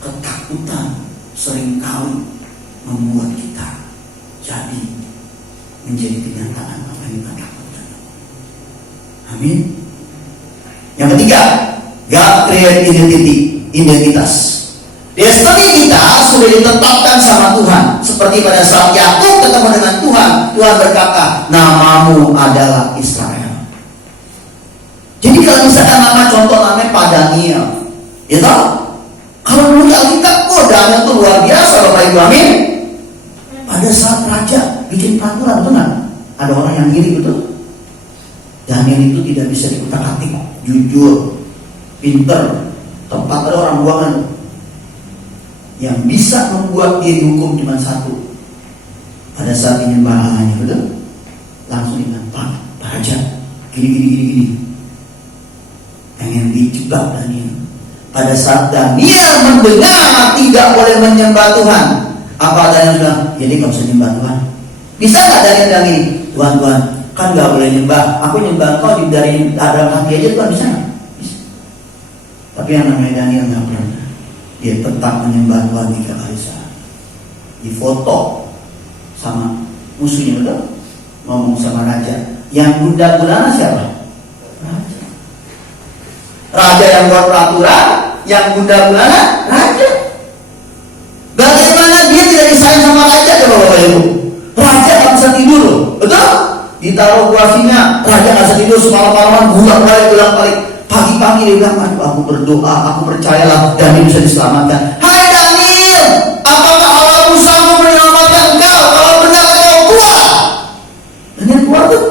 Ketakutan seringkali membuat kita jadi menjadi kenyataan apa yang kita takutkan. Amin. Yang ketiga, God create identitas. Destiny kita sudah ditetapkan sama Tuhan. Seperti pada saat Yakub ketemu dengan Tuhan, Tuhan berkata, namamu adalah Israel. Jadi kalau misalkan contoh namanya Pak Daniel, ya tahu? Kalau menurut Alkitab, Daniel itu luar biasa Bapak Ibu, amin. Pada saat raja bikin peraturan, betul nggak? Ada orang yang iri, betul? Daniel itu tidak bisa dikutak-atik, jujur, pinter, tempat ada orang buangan. Yang bisa membuat dia dihukum cuma satu. Pada saat menyembah Allahnya, betul? Langsung ingat, Pak Raja, gini. Pengen dijebak Daniel. Pada saat Daniel mendengar tidak boleh menyembah Tuhan, apa Daniel bilang? Jadi nggak usah nyembah Tuhan. Bisa nggak Daniel bilang ini? Tuhan, kan nggak boleh nyembah. Aku nyembah kau dari dalam hati aja, Tuhan, bisa nggak? Bisa. Tapi yang namanya Daniel nggak pernah. Dia tetap menyembah Tuhan 3 kali sehari. difoto sama musuhnya, betul? Ngomong sama raja. Yang guna-guna siapa? Raja. Raja yang buat peraturan, yang guna-guna raja. Bagaimana dia tidak disayang sama raja, coba Bapak Ibu? Raja nggak bisa tidur loh, betul? Ditaruh kursinya, raja nggak bisa tidur semalam-malaman, bolak-balik. Pagi-pagi dia bilang, aduh aku berdoa, aku percayalah Daniel bisa diselamatkan. Hai Daniel, apakah Allahmu sanggup menyelamatkan engkau kalau benar engkau kuat? Daniel keluar tuh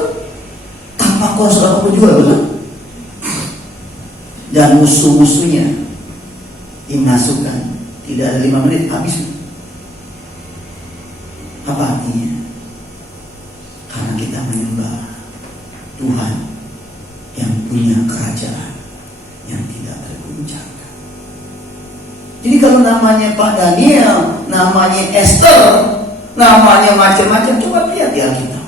tanpa kuasa apapun juga, betul? Dan musuh-musuhnya dimasukkan, tidak ada 5 menit habis. Apa artinya? Karena kita menyembah Tuhan yang punya kerajaan yang tidak terguncangkan. Jadi kalau namanya Pak Daniel, namanya Esther, namanya macam-macam, coba lihat di Alkitab.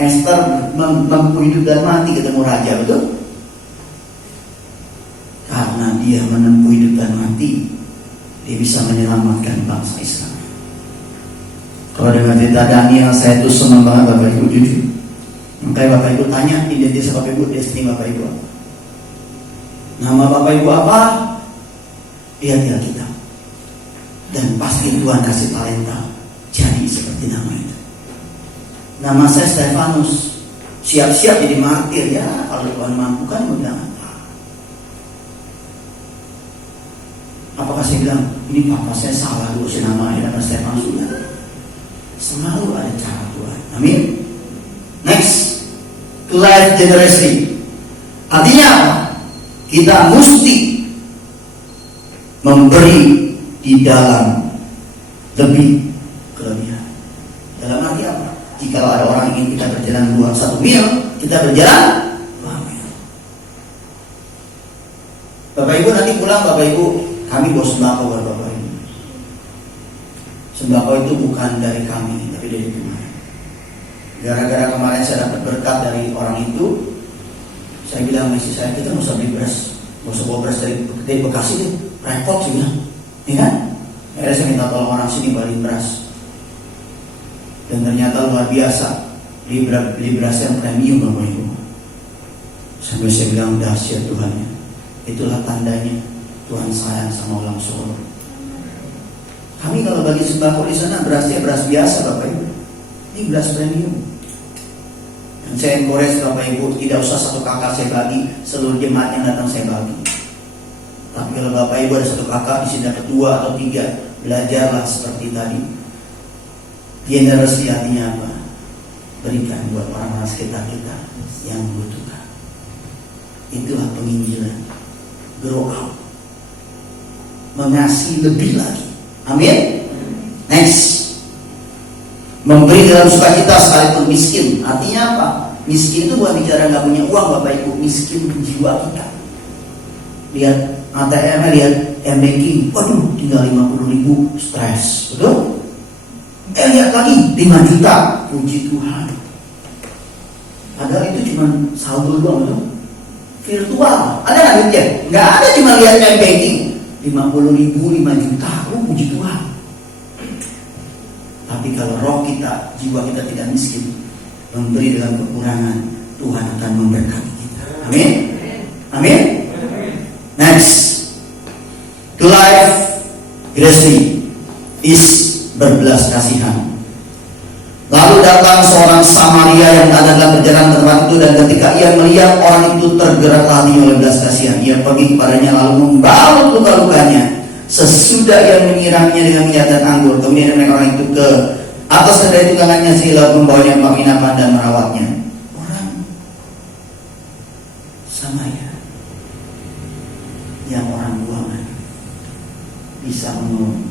Esther menempuh hidup dan mati ketemu raja, betul? Karena dia menempuh hidup dan mati, dia bisa menyelamatkan bangsa Israel. Kalau dengan cerita Daniel, saya tuh senang banget Bapak Ibu, jujur. Makanya Bapak Ibu tanya identitas Bapak Ibu, destiny Bapak Ibu apa? Nama Bapak Ibu apa? Lihat di Alkitab. Dan pasti Tuhan kasih talenta jadi seperti nama itu. Nama saya Stefanus, siap-siap jadi martir ya. Kalau Tuhan mampukan, mau bilang apa? Apakah saya bilang ini papa saya salah dulu si namanya nama Stefanus? Sudah. Selalu ada cara Tuhan. Amin. Next, life generously. Artinya apa? Kita mesti memberi di dalam lebih kelebihan. Dalam arti apa? Jika ada orang ingin kita berjalan 1 mil, kita berjalan 2 mil. Bapak Ibu nanti pulang, Bapak Ibu, kami bawa sembako buat Bapak Ibu. Sembako itu bukan dari kami, tapi dari Tuhan. Gara-gara kemarin saya dapat berkat dari orang itu, saya bilang misi saya, kita nggak usah beli beras, nggak usah bawa beras dari Bekasi deh, repot sih bilang, ya kan? Akhirnya saya minta tolong orang sini balik beras, dan ternyata luar biasa, beli beras yang premium Bapak Ibu. Sampai saya bilang dahsyat Tuhan, itulah tandanya Tuhan sayang sama orang Solo. Kami kalau bagi sembako di sana berasnya beras biasa Bapak Ibu, ini beras premium. Dan saya encourage Bapak Ibu, tidak usah 1 kakak saya bagi, seluruh jemaat yang datang saya bagi. Tapi kalau Bapak Ibu ada 1 kakak, di sini dapat 2 atau 3, belajarlah seperti tadi. Generosity artinya apa? Berikan buat orang-orang sekitar kita yang membutuhkan. Itulah penginjilan. Grow up, mengasihi lebih lagi. Amin. Next, memberi dalam sukacita sekalipun miskin. Artinya apa? Miskin itu bukan bicara nggak punya uang Bapak Ibu, miskin jiwa kita. Lihat ATM, lihat M-Banking, waduh tinggal 50.000, stres, betul? Lihat lagi 5 juta, puji Tuhan. Padahal itu cuma saldo doang, betul? Virtual, ada nggak duitnya? Nggak ada, cuma lihat M-Banking 50.000, 5 juta, puji Tuhan. Tapi kalau roh kita, jiwa kita tidak miskin, memberi dalam kekurangan, Tuhan akan memberkati kita. Amin. Amin. Next, to life grace is berbelas kasihan. Lalu datang seorang Samaria yang ada dalam perjalanan tempat itu, dan ketika ia melihat orang itu tergerak hatinya oleh belas kasihan, ia pergi kepadanya lalu membalut luka-lukanya. Sesudah ia menyiramnya dengan minyak dan anggur, kemudian mereka orang itu ke atas kedai tukangannya sehingga membawanya ke penginapan dan merawatnya. Orang Samaria yang orang buangan bisa menolong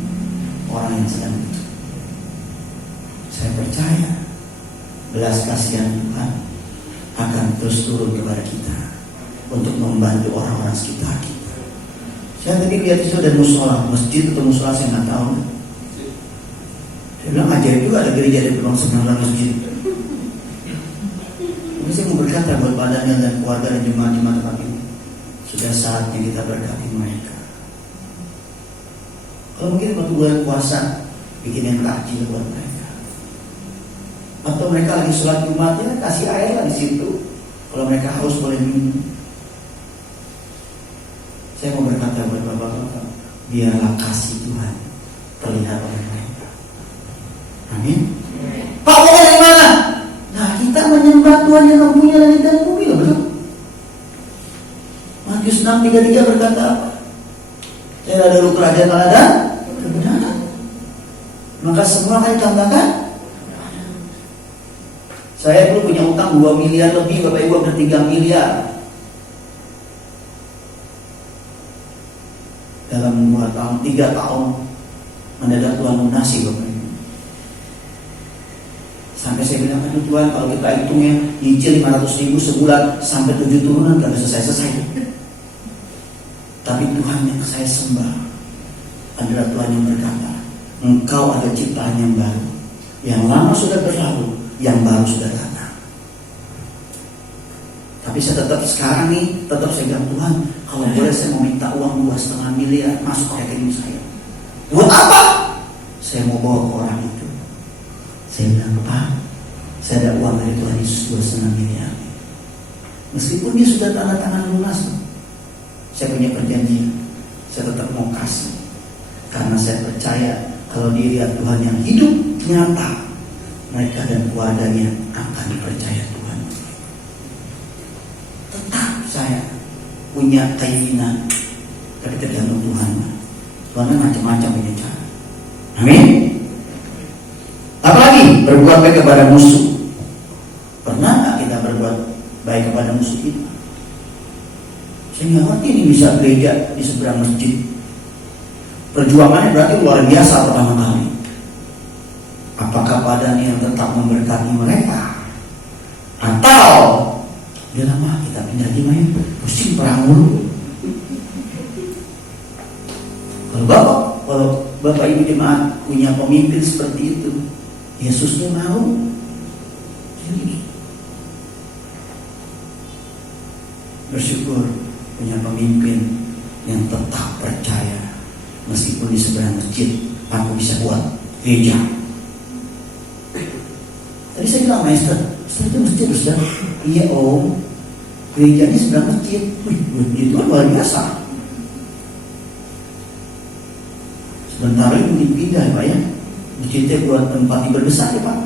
orang yang sedang butuh. Saya percaya belas kasihan Tuhan akan terus turun kepada kita untuk membantu orang-orang sekitar kita. Saya tadi lihat itu ada musola, masjid atau musola saya nggak tahu. Saya bilang ajaib juga ada gereja di Peluang Sebenarnya masjid. Ini saya mau berkata buat Pak Daniel dan keluarga dan jemaat-jemaat tempat ini, sudah saatnya kita berkati mereka. Kalau mungkin waktu bulan puasa bikin yang takjil buat mereka. Atau mereka lagi sholat Jumat, ya kasih air lah di situ. Kalau mereka haus boleh minum. Saya mau berkata buat bapak-bapak, biarlah kasih Tuhan terlihat oleh mereka. Amin. Pak, mau dari mana? Nah, kita menyembah Tuhan yang mempunyai langit dan bumi, loh, betul? Matius 6:33 berkata apa? Saya dahulu kerajaan Allah dan kebenaran, maka semua akan ditambahkan. Saya dulu punya utang 2 miliar lebih, Bapak Ibu hampir 3 miliar. Dalam 2 tahun, 3 tahun mendadak Tuhan lunasi, Bapak Ibu. Sampai saya bilang, aduh Tuhan, kalau kita hitungnya nyicil 500.000 sebulan sampai 7 turunan gak bisa selesai. Tapi Tuhan yang saya sembah adalah Tuhan yang berkata, Engkau ada ciptaan yang baru, yang lama sudah berlalu, yang baru sudah datang. Tapi saya tetap sekarang nih, tetap saya bilang, Tuhan, kalau boleh saya mau minta uang 2,5 miliar masuk ke rekening saya. Buat apa? Saya mau bawa ke orang itu. Saya bilang, Pak, saya ada uang dari Tuhan Yesus 2,5 miliar. Meskipun dia sudah tanda tangan lunas, saya punya perjanjian, saya tetap mau kasih. Karena saya percaya kalau dilihat Tuhan yang hidup nyata, mereka dan keluarganya akan percaya Tuhan. Tetap saya punya keinginan, tapi tergantung Tuhan. Tuhan kan macam-macam punya cara. Amin. Apalagi berbuat baik kepada musuh. Pernah nggak kita berbuat baik kepada musuh kita? Saya nggak ngerti ini bisa gereja di seberang masjid. Perjuangannya berarti luar biasa pertama kali. Apakah badan yang tetap memberkati mereka? Atau dia lama kita pindah di main pusing perang dulu. Kalau Bapak Ibu jemaat punya pemimpin seperti itu, Yesusnya mau. Jadi bersyukur punya pemimpin yang tetap percaya meskipun di seberang masjid aku bisa buat gereja. Tadi saya bilang, Maester, itu masjid besar. Iya om, gerejanya seberang masjid. Itu kan luar biasa. Sebentar lagi mungkin pindah ya Pak ya. Masjidnya buat tempat ibadah besar ya Pak.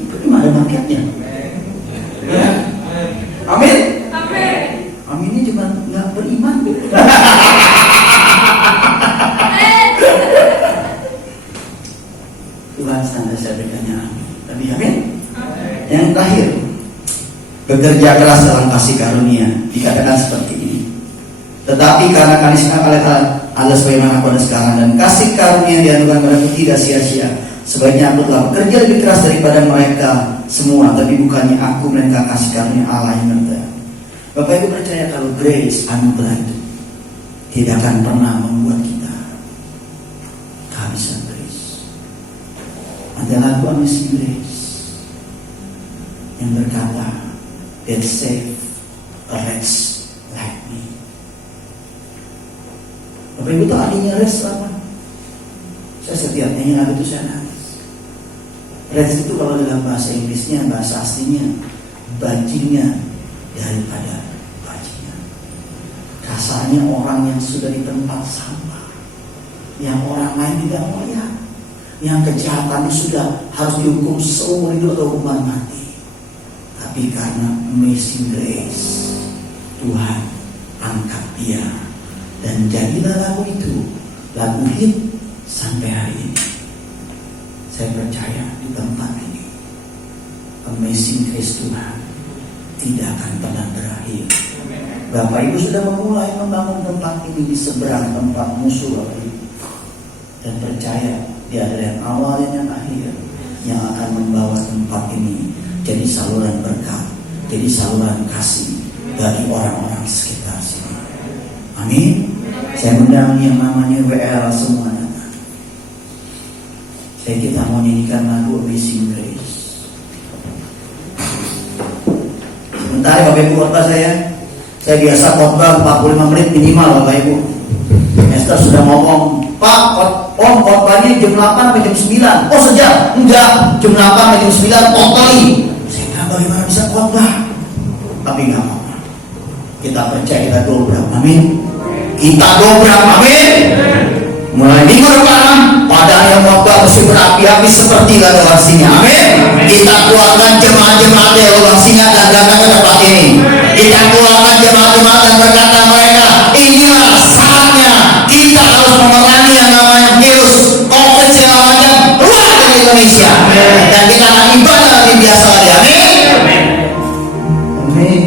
Itu ada marketnya. Ya. Amin. Aminnya cuma nggak beriman. Tuhan standar saya berkanya amin. Tapi amin. Yang terakhir, bekerja keras dalam kasih karunia dikatakan seperti ini. Tetapi karena kanisma kalian ada sebagaimana pada sekarang dan kasih karunia yang dianugerahkan padaku tidak sia-sia. Sebaiknya aku telah bekerja lebih keras daripada mereka semua, tapi bukannya aku melainkan kasih karunia Allah yang nyata. Bapak Ibu percaya kalau grace anugerah itu tidak akan pernah membuat kita kehabisan grace. Ada lagu Amazing Grace yang berkata, that save a wretch like me. Bapak Ibu tahu artinya wretch apa? Saya setiap nyanyi lagu itu saya nangis. Wretch itu kalau dalam bahasa Inggrisnya, bahasa aslinya bajingan daripada bajingan. Kasarnya orang yang sudah di tempat sampah, yang orang lain tidak melihat, yang kejahatannya sudah harus dihukum seumur hidup atau hukuman mati. Tapi karena amazing grace, Tuhan angkat dia dan jadilah lagu itu lagu hit sampai hari ini. Saya percaya di tempat ini amazing grace Tuhan tidak akan pernah berakhir. Bapak Ibu sudah memulai membangun tempat ini di seberang tempat musuh Bapak Ibu, dan percaya dia ada yang awal dan yang akhir yang akan membawa tempat ini jadi saluran berkat, jadi saluran kasih bagi orang-orang sekitar sini. Amin. Saya undang yang namanya WL semua datang. Kita mau nyanyikan lagu Amazing Grace. Sebentar ya Bapak Ibu khotbah saya biasa khotbah 45 menit minimal Bapak Ibu. Esther sudah ngomong Pak, om khotbahnya jam 8 sampai jam 9. Oh sejam? Enggak, jam 8 sampai jam 9 totally. Saya bilang bagaimana bisa khotbah? Tapi nggak apa-apa. Kita percaya, kita dobrak, amin. Kita dobrak, amin. Mulai minggu depan, padahal yang khotbah mesti berapi-api seperti lalu singa, amin. Kita keluarkan jemaat-jemaat yang lalu singa dan datang ke tempat ini. Kita keluarkan jemaat-jemaat dan berkata mereka, inilah saatnya kita harus memerangi yang namanya virus COVID segala macam keluar dari Indonesia. Dan kita akan ibadah lagi biasa lagi, amin. Amin.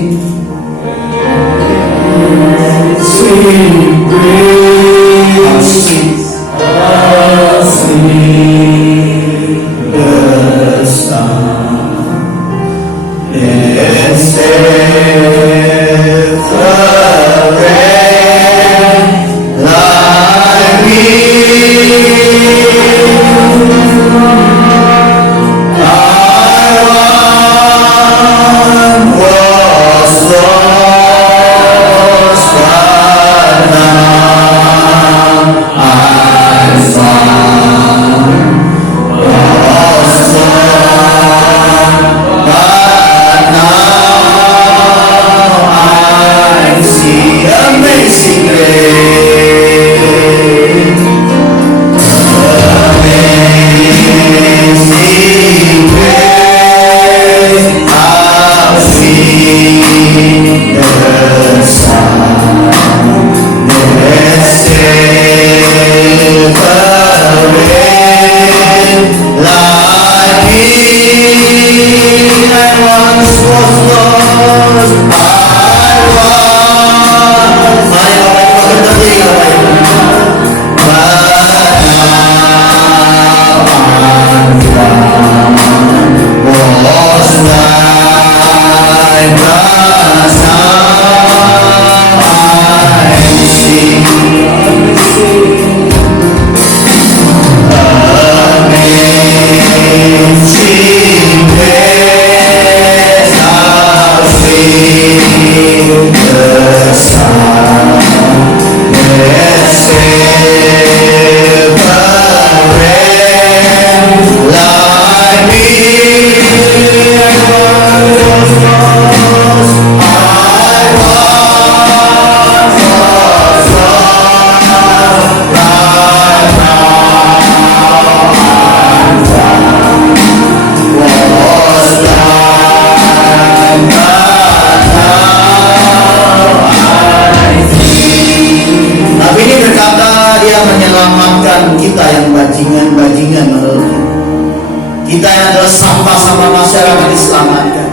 Kita yang adalah sampah-sampah masyarakat diselamatkan.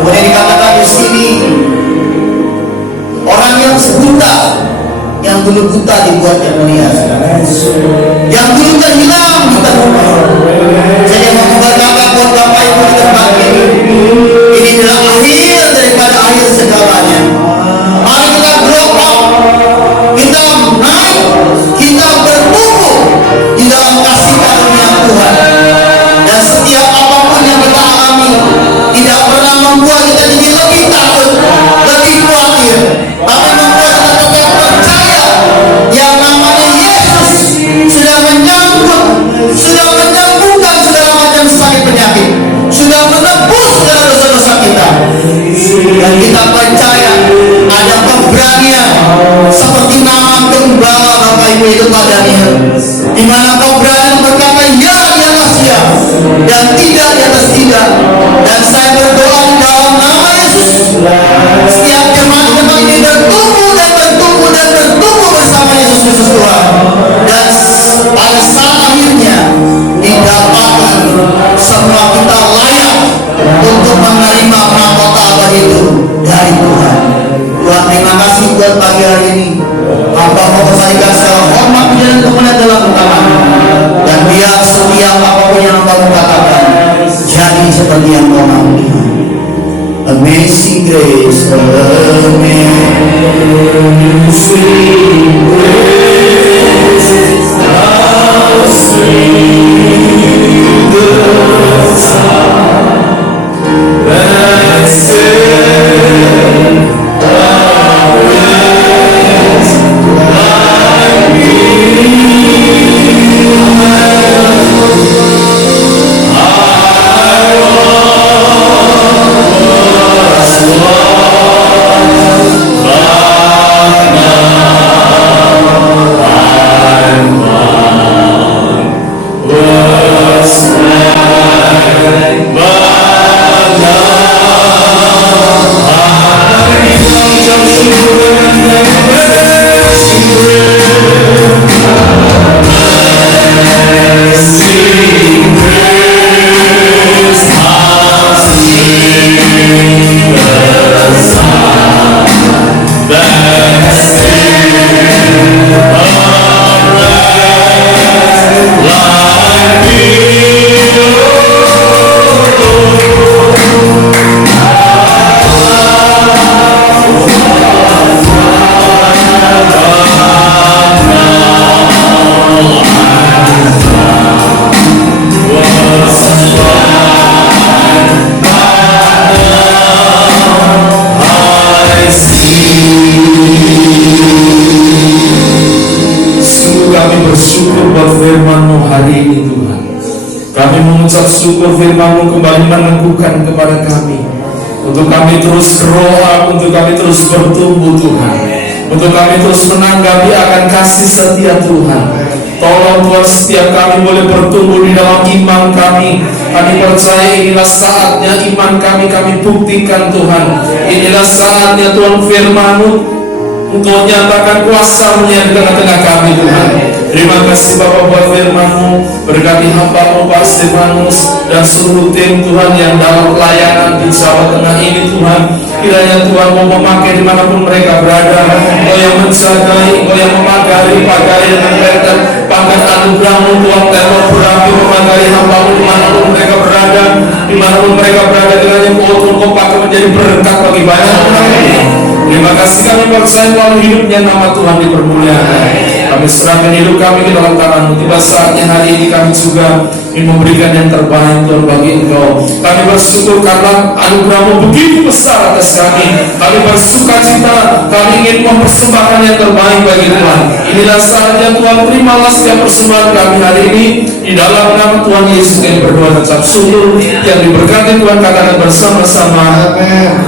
Kemudian dikatakan di sini, orang yang buta, yang dulu buta dibuat yang melihat, yang dulu terhilang kita rumah. Saya mau berkata buat Bapak Ibu di tempat ini, ini adalah akhir daripada akhir segalanya. Mari kita grow up, kita naik, kita bertumbuh di dalam kasih karunia Tuhan. Dan setiap apapun yang kita alami tidak pernah membuat kita jadi lebih takut, lebih khawatir, tapi membuat kita tetap percaya yang namanya Yesus sudah menyambut, sudah menyembuhkan segala macam sakit penyakit, sudah menebus segala dosa-dosa kita. Dan kita percaya ada keberanian seperti nama gembala Bapak Ibu itu padanya, di mana kau berani berkata ya di atas ya dan tidak di atas tidak. Dan saya berdoa di dalam nama Yesus, setiap jemaat-jemaat ini bertumbuh dan bertumbuh dan bertumbuh bersama Yesus Kristus Tuhan. Dan pada saat akhirnya didapatkan semua kita layak untuk menerima mahkota abadi itu dari Tuhan. Tuhan terima kasih buat pagi hari ini. Hamba mau kembalikan segala hormat dan bersyukur buat firman-Mu hari ini Tuhan. Kami mengucap syukur firman-Mu kembali meneguhkan kepada kami, untuk kami terus berdoa, untuk kami terus bertumbuh Tuhan, untuk kami terus menanggapi akan kasih setia Tuhan. Tolong Tuhan, setiap kami boleh bertumbuh di dalam iman kami. Kami percaya inilah saatnya iman kami buktikan Tuhan. Inilah saatnya Tuhan firman-Mu untuk nyatakan kuasa-Mu di tengah-tengah kami Tuhan. Terima kasih Bapak buat firman-Mu. Berkati hamba-Mu Pak Stefanus dan seluruh tim Tuhan yang dalam pelayanan di Jawa Tengah ini Tuhan. Kiranya Tuhan mau memakai dimanapun mereka berada. Engkau yang menjagai, Engkau yang memagari, pagari dengan berkat pangkat anugerah-Mu Tuhan. Teror berapi memagari hamba-Mu dimanapun mereka berada. Dimanapun mereka berada, kiranya Engkau pakai menjadi berkat bagi banyak orang ini. Terima kasih, kami percaya bahwa hidupnya nama Tuhan dipermuliakan. Kami serahkan hidup kami ke dalam tangan-Mu. Tiba saatnya hari ini kami juga ingin memberikan yang terbaik Tuhan bagi Engkau. Kami bersyukur karena anugerah-Mu begitu besar atas kami. Kami bersuka cita, kami ingin mempersembahkan yang terbaik bagi Tuhan. Inilah saatnya Tuhan, terimalah setiap persembahan kami hari ini. Di dalam nama Tuhan Yesus kami berdoa dan ucap syukur. Yang diberkati Tuhan katakan bersama-sama.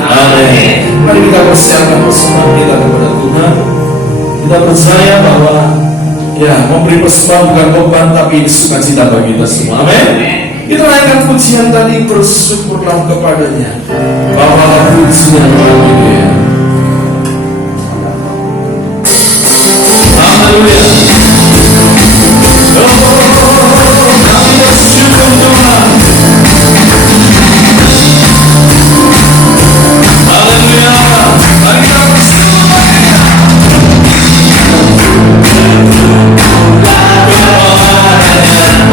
Amin. Mari kita persiapkan persembahan kita kepada Tuhan. Kita percaya bahwa memberi persembahan bukan beban, tapi sukacita bagi kita semua. Amin. Kita naikkan pujian tadi, bersyukurlah kepadanya. Bawalah pujian haleluya. Haleluya. Kami bersyukur Tuhan. Haleluya. Mari kita bersyukur.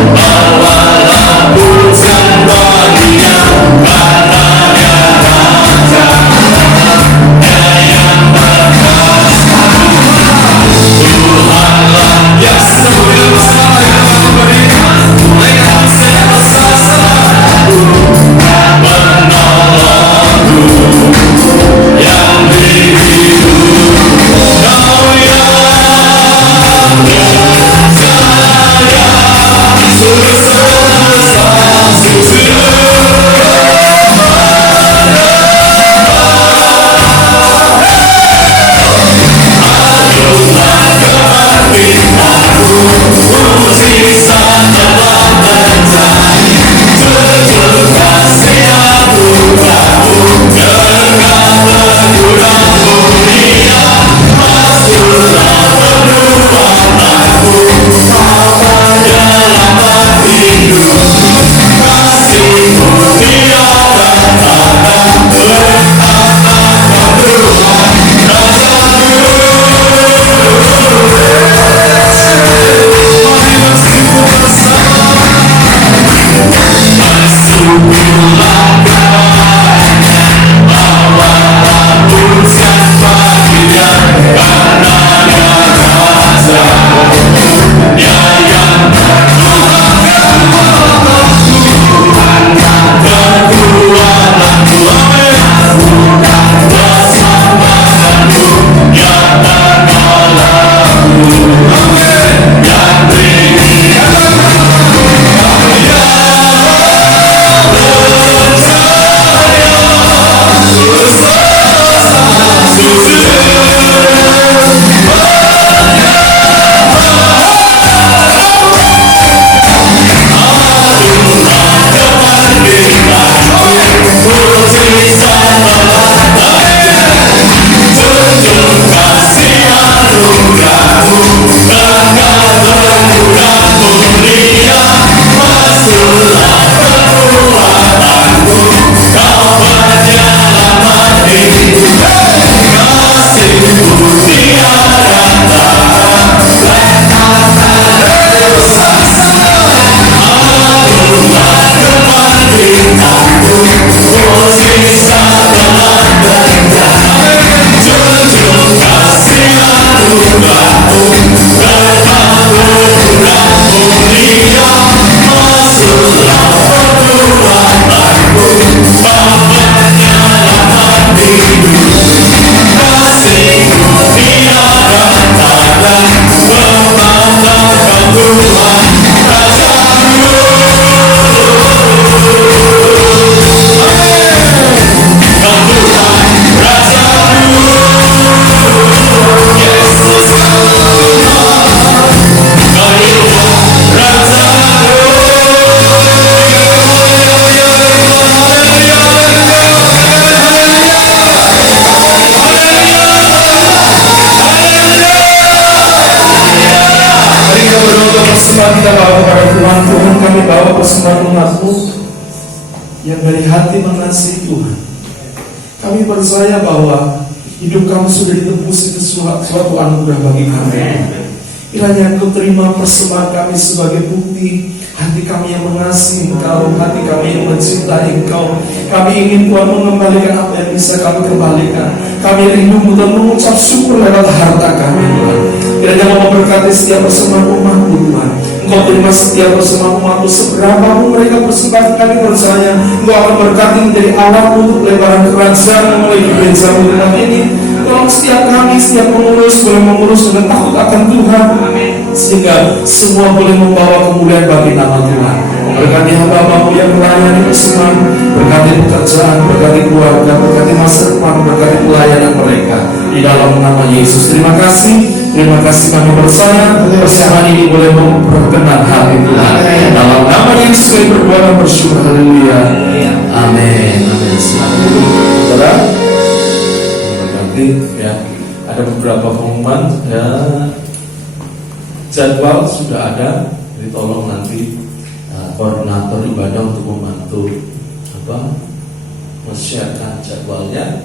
Bawalah pujian bagi Dia, karena Dia Raja, Dia yang berkuasa. Tuhan Tuhan, kami bawa persembahan umat-Mu yang dari hati mengasihi Tuhan. Kami percaya bahwa hidup kami sudah ditebus, itu suatu anugerah bagi kami. Kiranya Engkau terima persembahan kami sebagai bukti hati kami yang mengasihi Engkau, hati kami yang mencintai Engkau. Kami ingin Tuhan mengembalikan apa yang bisa kami kembalikan. Kami rindu dan mengucap syukur lewat harta kami, Tuhan. Kiranya Engkau memberkati setiap persembahan umat-Mu, Tuhan. Engkau terima setiap persembahan umat-Mu, seberapapun mereka persembahkan. Kami percaya Engkau akan berkati menjadi alat untuk pelebaran kerajaan mulai di gereja-Mu dalam ini. Tolong setiap kami, setiap pengurus boleh mengurus dengan takut akan Tuhan, sehingga semua boleh membawa kemuliaan bagi nama Tuhan. Berkati hamba-Mu yang melayani persembahan, berkati pekerjaan, berkati keluarga, berkati masa depan, berkati pelayanan mereka di dalam nama Yesus. Terima kasih kami percaya persembahan ini boleh memperkenan hati Tuhan. Dalam nama Yesus kami berdoa dan bersyukur. Haleluya. Amin. Saudara, ya, ada beberapa pengumuman ya, jadwal sudah ada, jadi tolong nanti koordinator ibadah untuk membantu men-sharekan jadwalnya.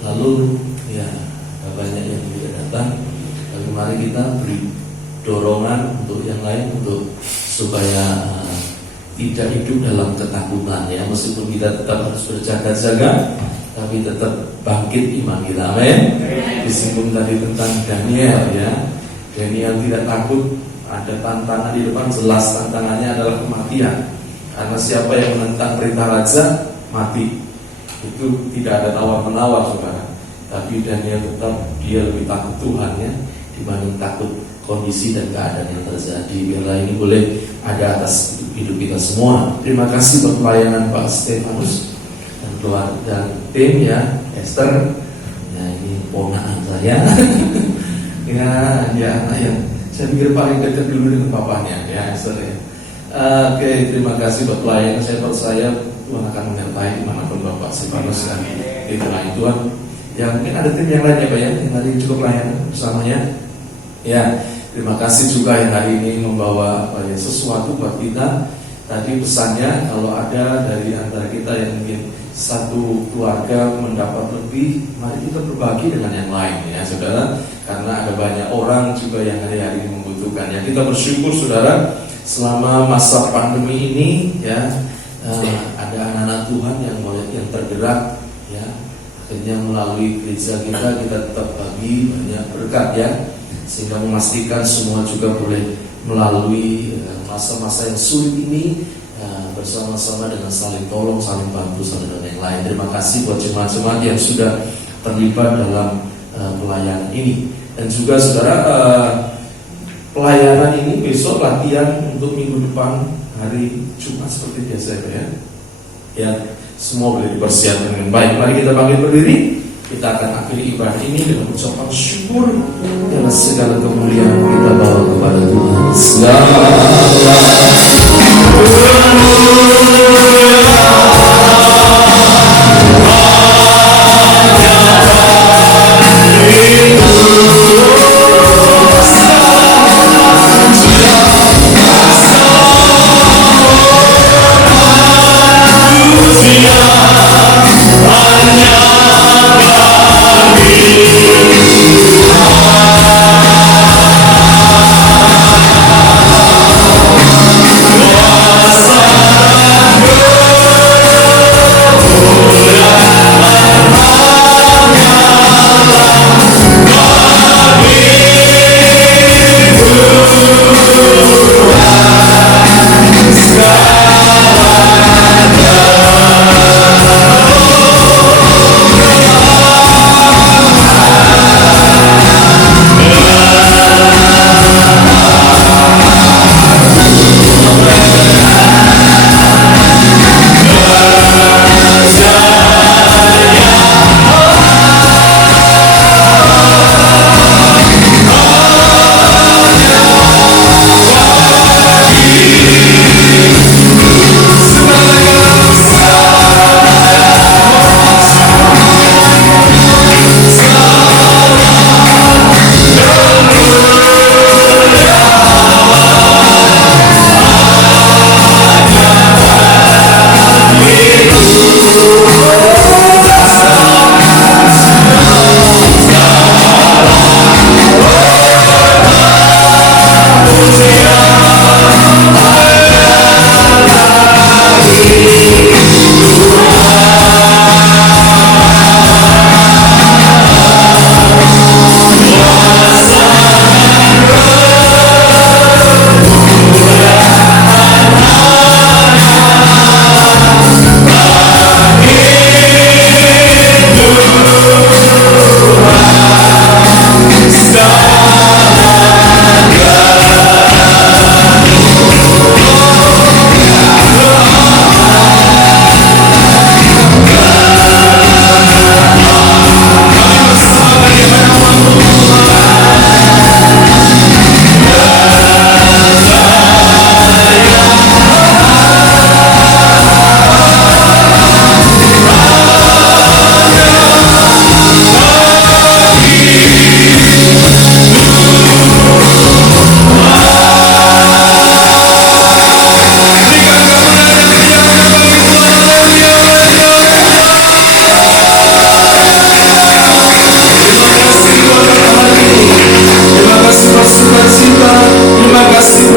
Lalu ya banyak yang tidak datang, lalu mari kita beri dorongan untuk yang lain untuk supaya tidak hidup dalam ketakutan ya, meskipun kita tetap harus berjaga-jaga tapi tetap bangkit iman kita. Amin. Disinggung tadi tentang Daniel ya. Daniel tidak takut, ada tantangan di depan, jelas tantangannya adalah kematian. Karena siapa yang menentang perintah raja mati. Itu tidak ada tawar-menawar, saudara. Tapi Daniel tetap dia lebih takut Tuhan ya dibanding takut kondisi dan keadaan yang terjadi. Biarlah ini boleh ada atas hidup kita semua. Terima kasih buat pelayanan Pak Stefanus dan tim ya, Esther ya, ini ponakan saya ya anak yang saya pikir paling dekat dulu dengan papanya ya, Esther ya. Oke, terima kasih buat pelayanan. Saya percaya Tuhan akan menyertai dimanapun Bapak Stefanus dan tim lain Tuhan. Ya mungkin ada tim yang lain ya Pak ya, yang tadi cukup pelayanan bersamanya ya. Terima kasih juga yang hari ini membawa sesuatu buat kita. Tadi pesannya kalau ada dari antara kita yang mungkin satu keluarga mendapat lebih, mari kita berbagi dengan yang lain ya saudara, karena ada banyak orang juga yang hari-hari ini membutuhkan ya. Kita bersyukur saudara, selama masa pandemi ini ya ada anak-anak Tuhan yang tergerak ya, akhirnya melalui gereja kita tetap bagi banyak berkat ya, sehingga memastikan semua juga boleh melalui masa-masa yang sulit ini bersama-sama dengan saling tolong, saling bantu satu dan yang lain. Terima kasih buat jemaat-jemaat yang sudah terlibat dalam pelayanan ini. Dan juga saudara, pelayanan ini besok latihan untuk minggu depan hari Jumat seperti biasa ya. Ya, semua boleh dipersiapkan dengan baik. Mari kita bangkit berdiri. Kita akan akhiri ibadah ini dengan ucapan syukur dan segala kemuliaan kita bawa kepada Tuhan.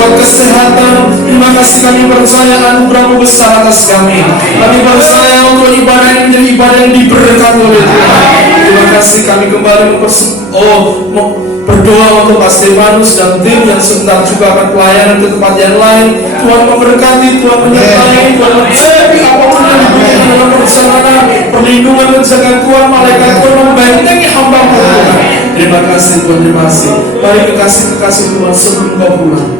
buat kesehatan. Terima kasih kami percaya anugerah-Mu besar atas kami. Kami percaya untuk ibadah ini menjadi ibadah yang diberkati oleh Tuhan. Terima kasih kami kembali berdoa untuk Pak Stefanus dan tim yang sebentar juga akan pelayanan ke tempat yang lain. Tuhan memberkati, Tuhan menyertai, Tuhan menjaga apapun yang dibutuhkan dalam perjalanan, perlindungan penjagaan Tuhan, malaikat Tuhan membentengi hamba-Mu Tuhan. Terima kasih Tuhan, terima kasih. Mari kekasih-kekasih Tuhan sebelum kau pulang,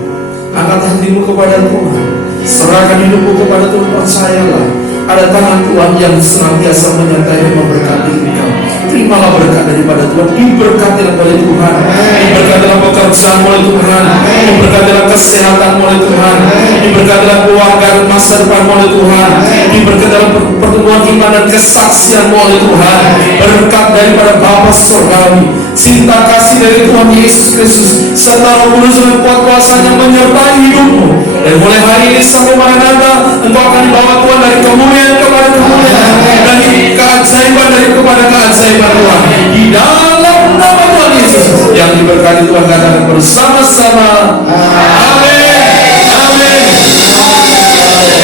angkat hatimu kepada Tuhan, serahkan hidupmu kepada Tuhan. Percayalah ada tangan Tuhan yang senantiasa menyertai dan memberkati engkau. Terimalah berkat daripada Tuhan, diberkatilah oleh Tuhan, diberkatilah pekerjaan oleh Tuhan, diberkatilah kesehatan oleh Tuhan, diberkatilah keluarga dan masa depan oleh Tuhan, diberkatilah pertumbuhan iman dan kesaksian oleh Tuhan. Berkat daripada Bapa Surgawi, cinta kasih dari Tuhan Yesus Kristus, serta Roh Kudus dengan kuat kuasanya menyertai hidupmu. Dan mulai hari ini sampai Maranatha, engkau akan dibawa Tuhan dari kemuliaan kepada kemuliaan, dari keajaiban kepada keajaiban Tuhan. Di dalam nama Tuhan Yesus yang diberkati Tuhan, katakan bersama-sama.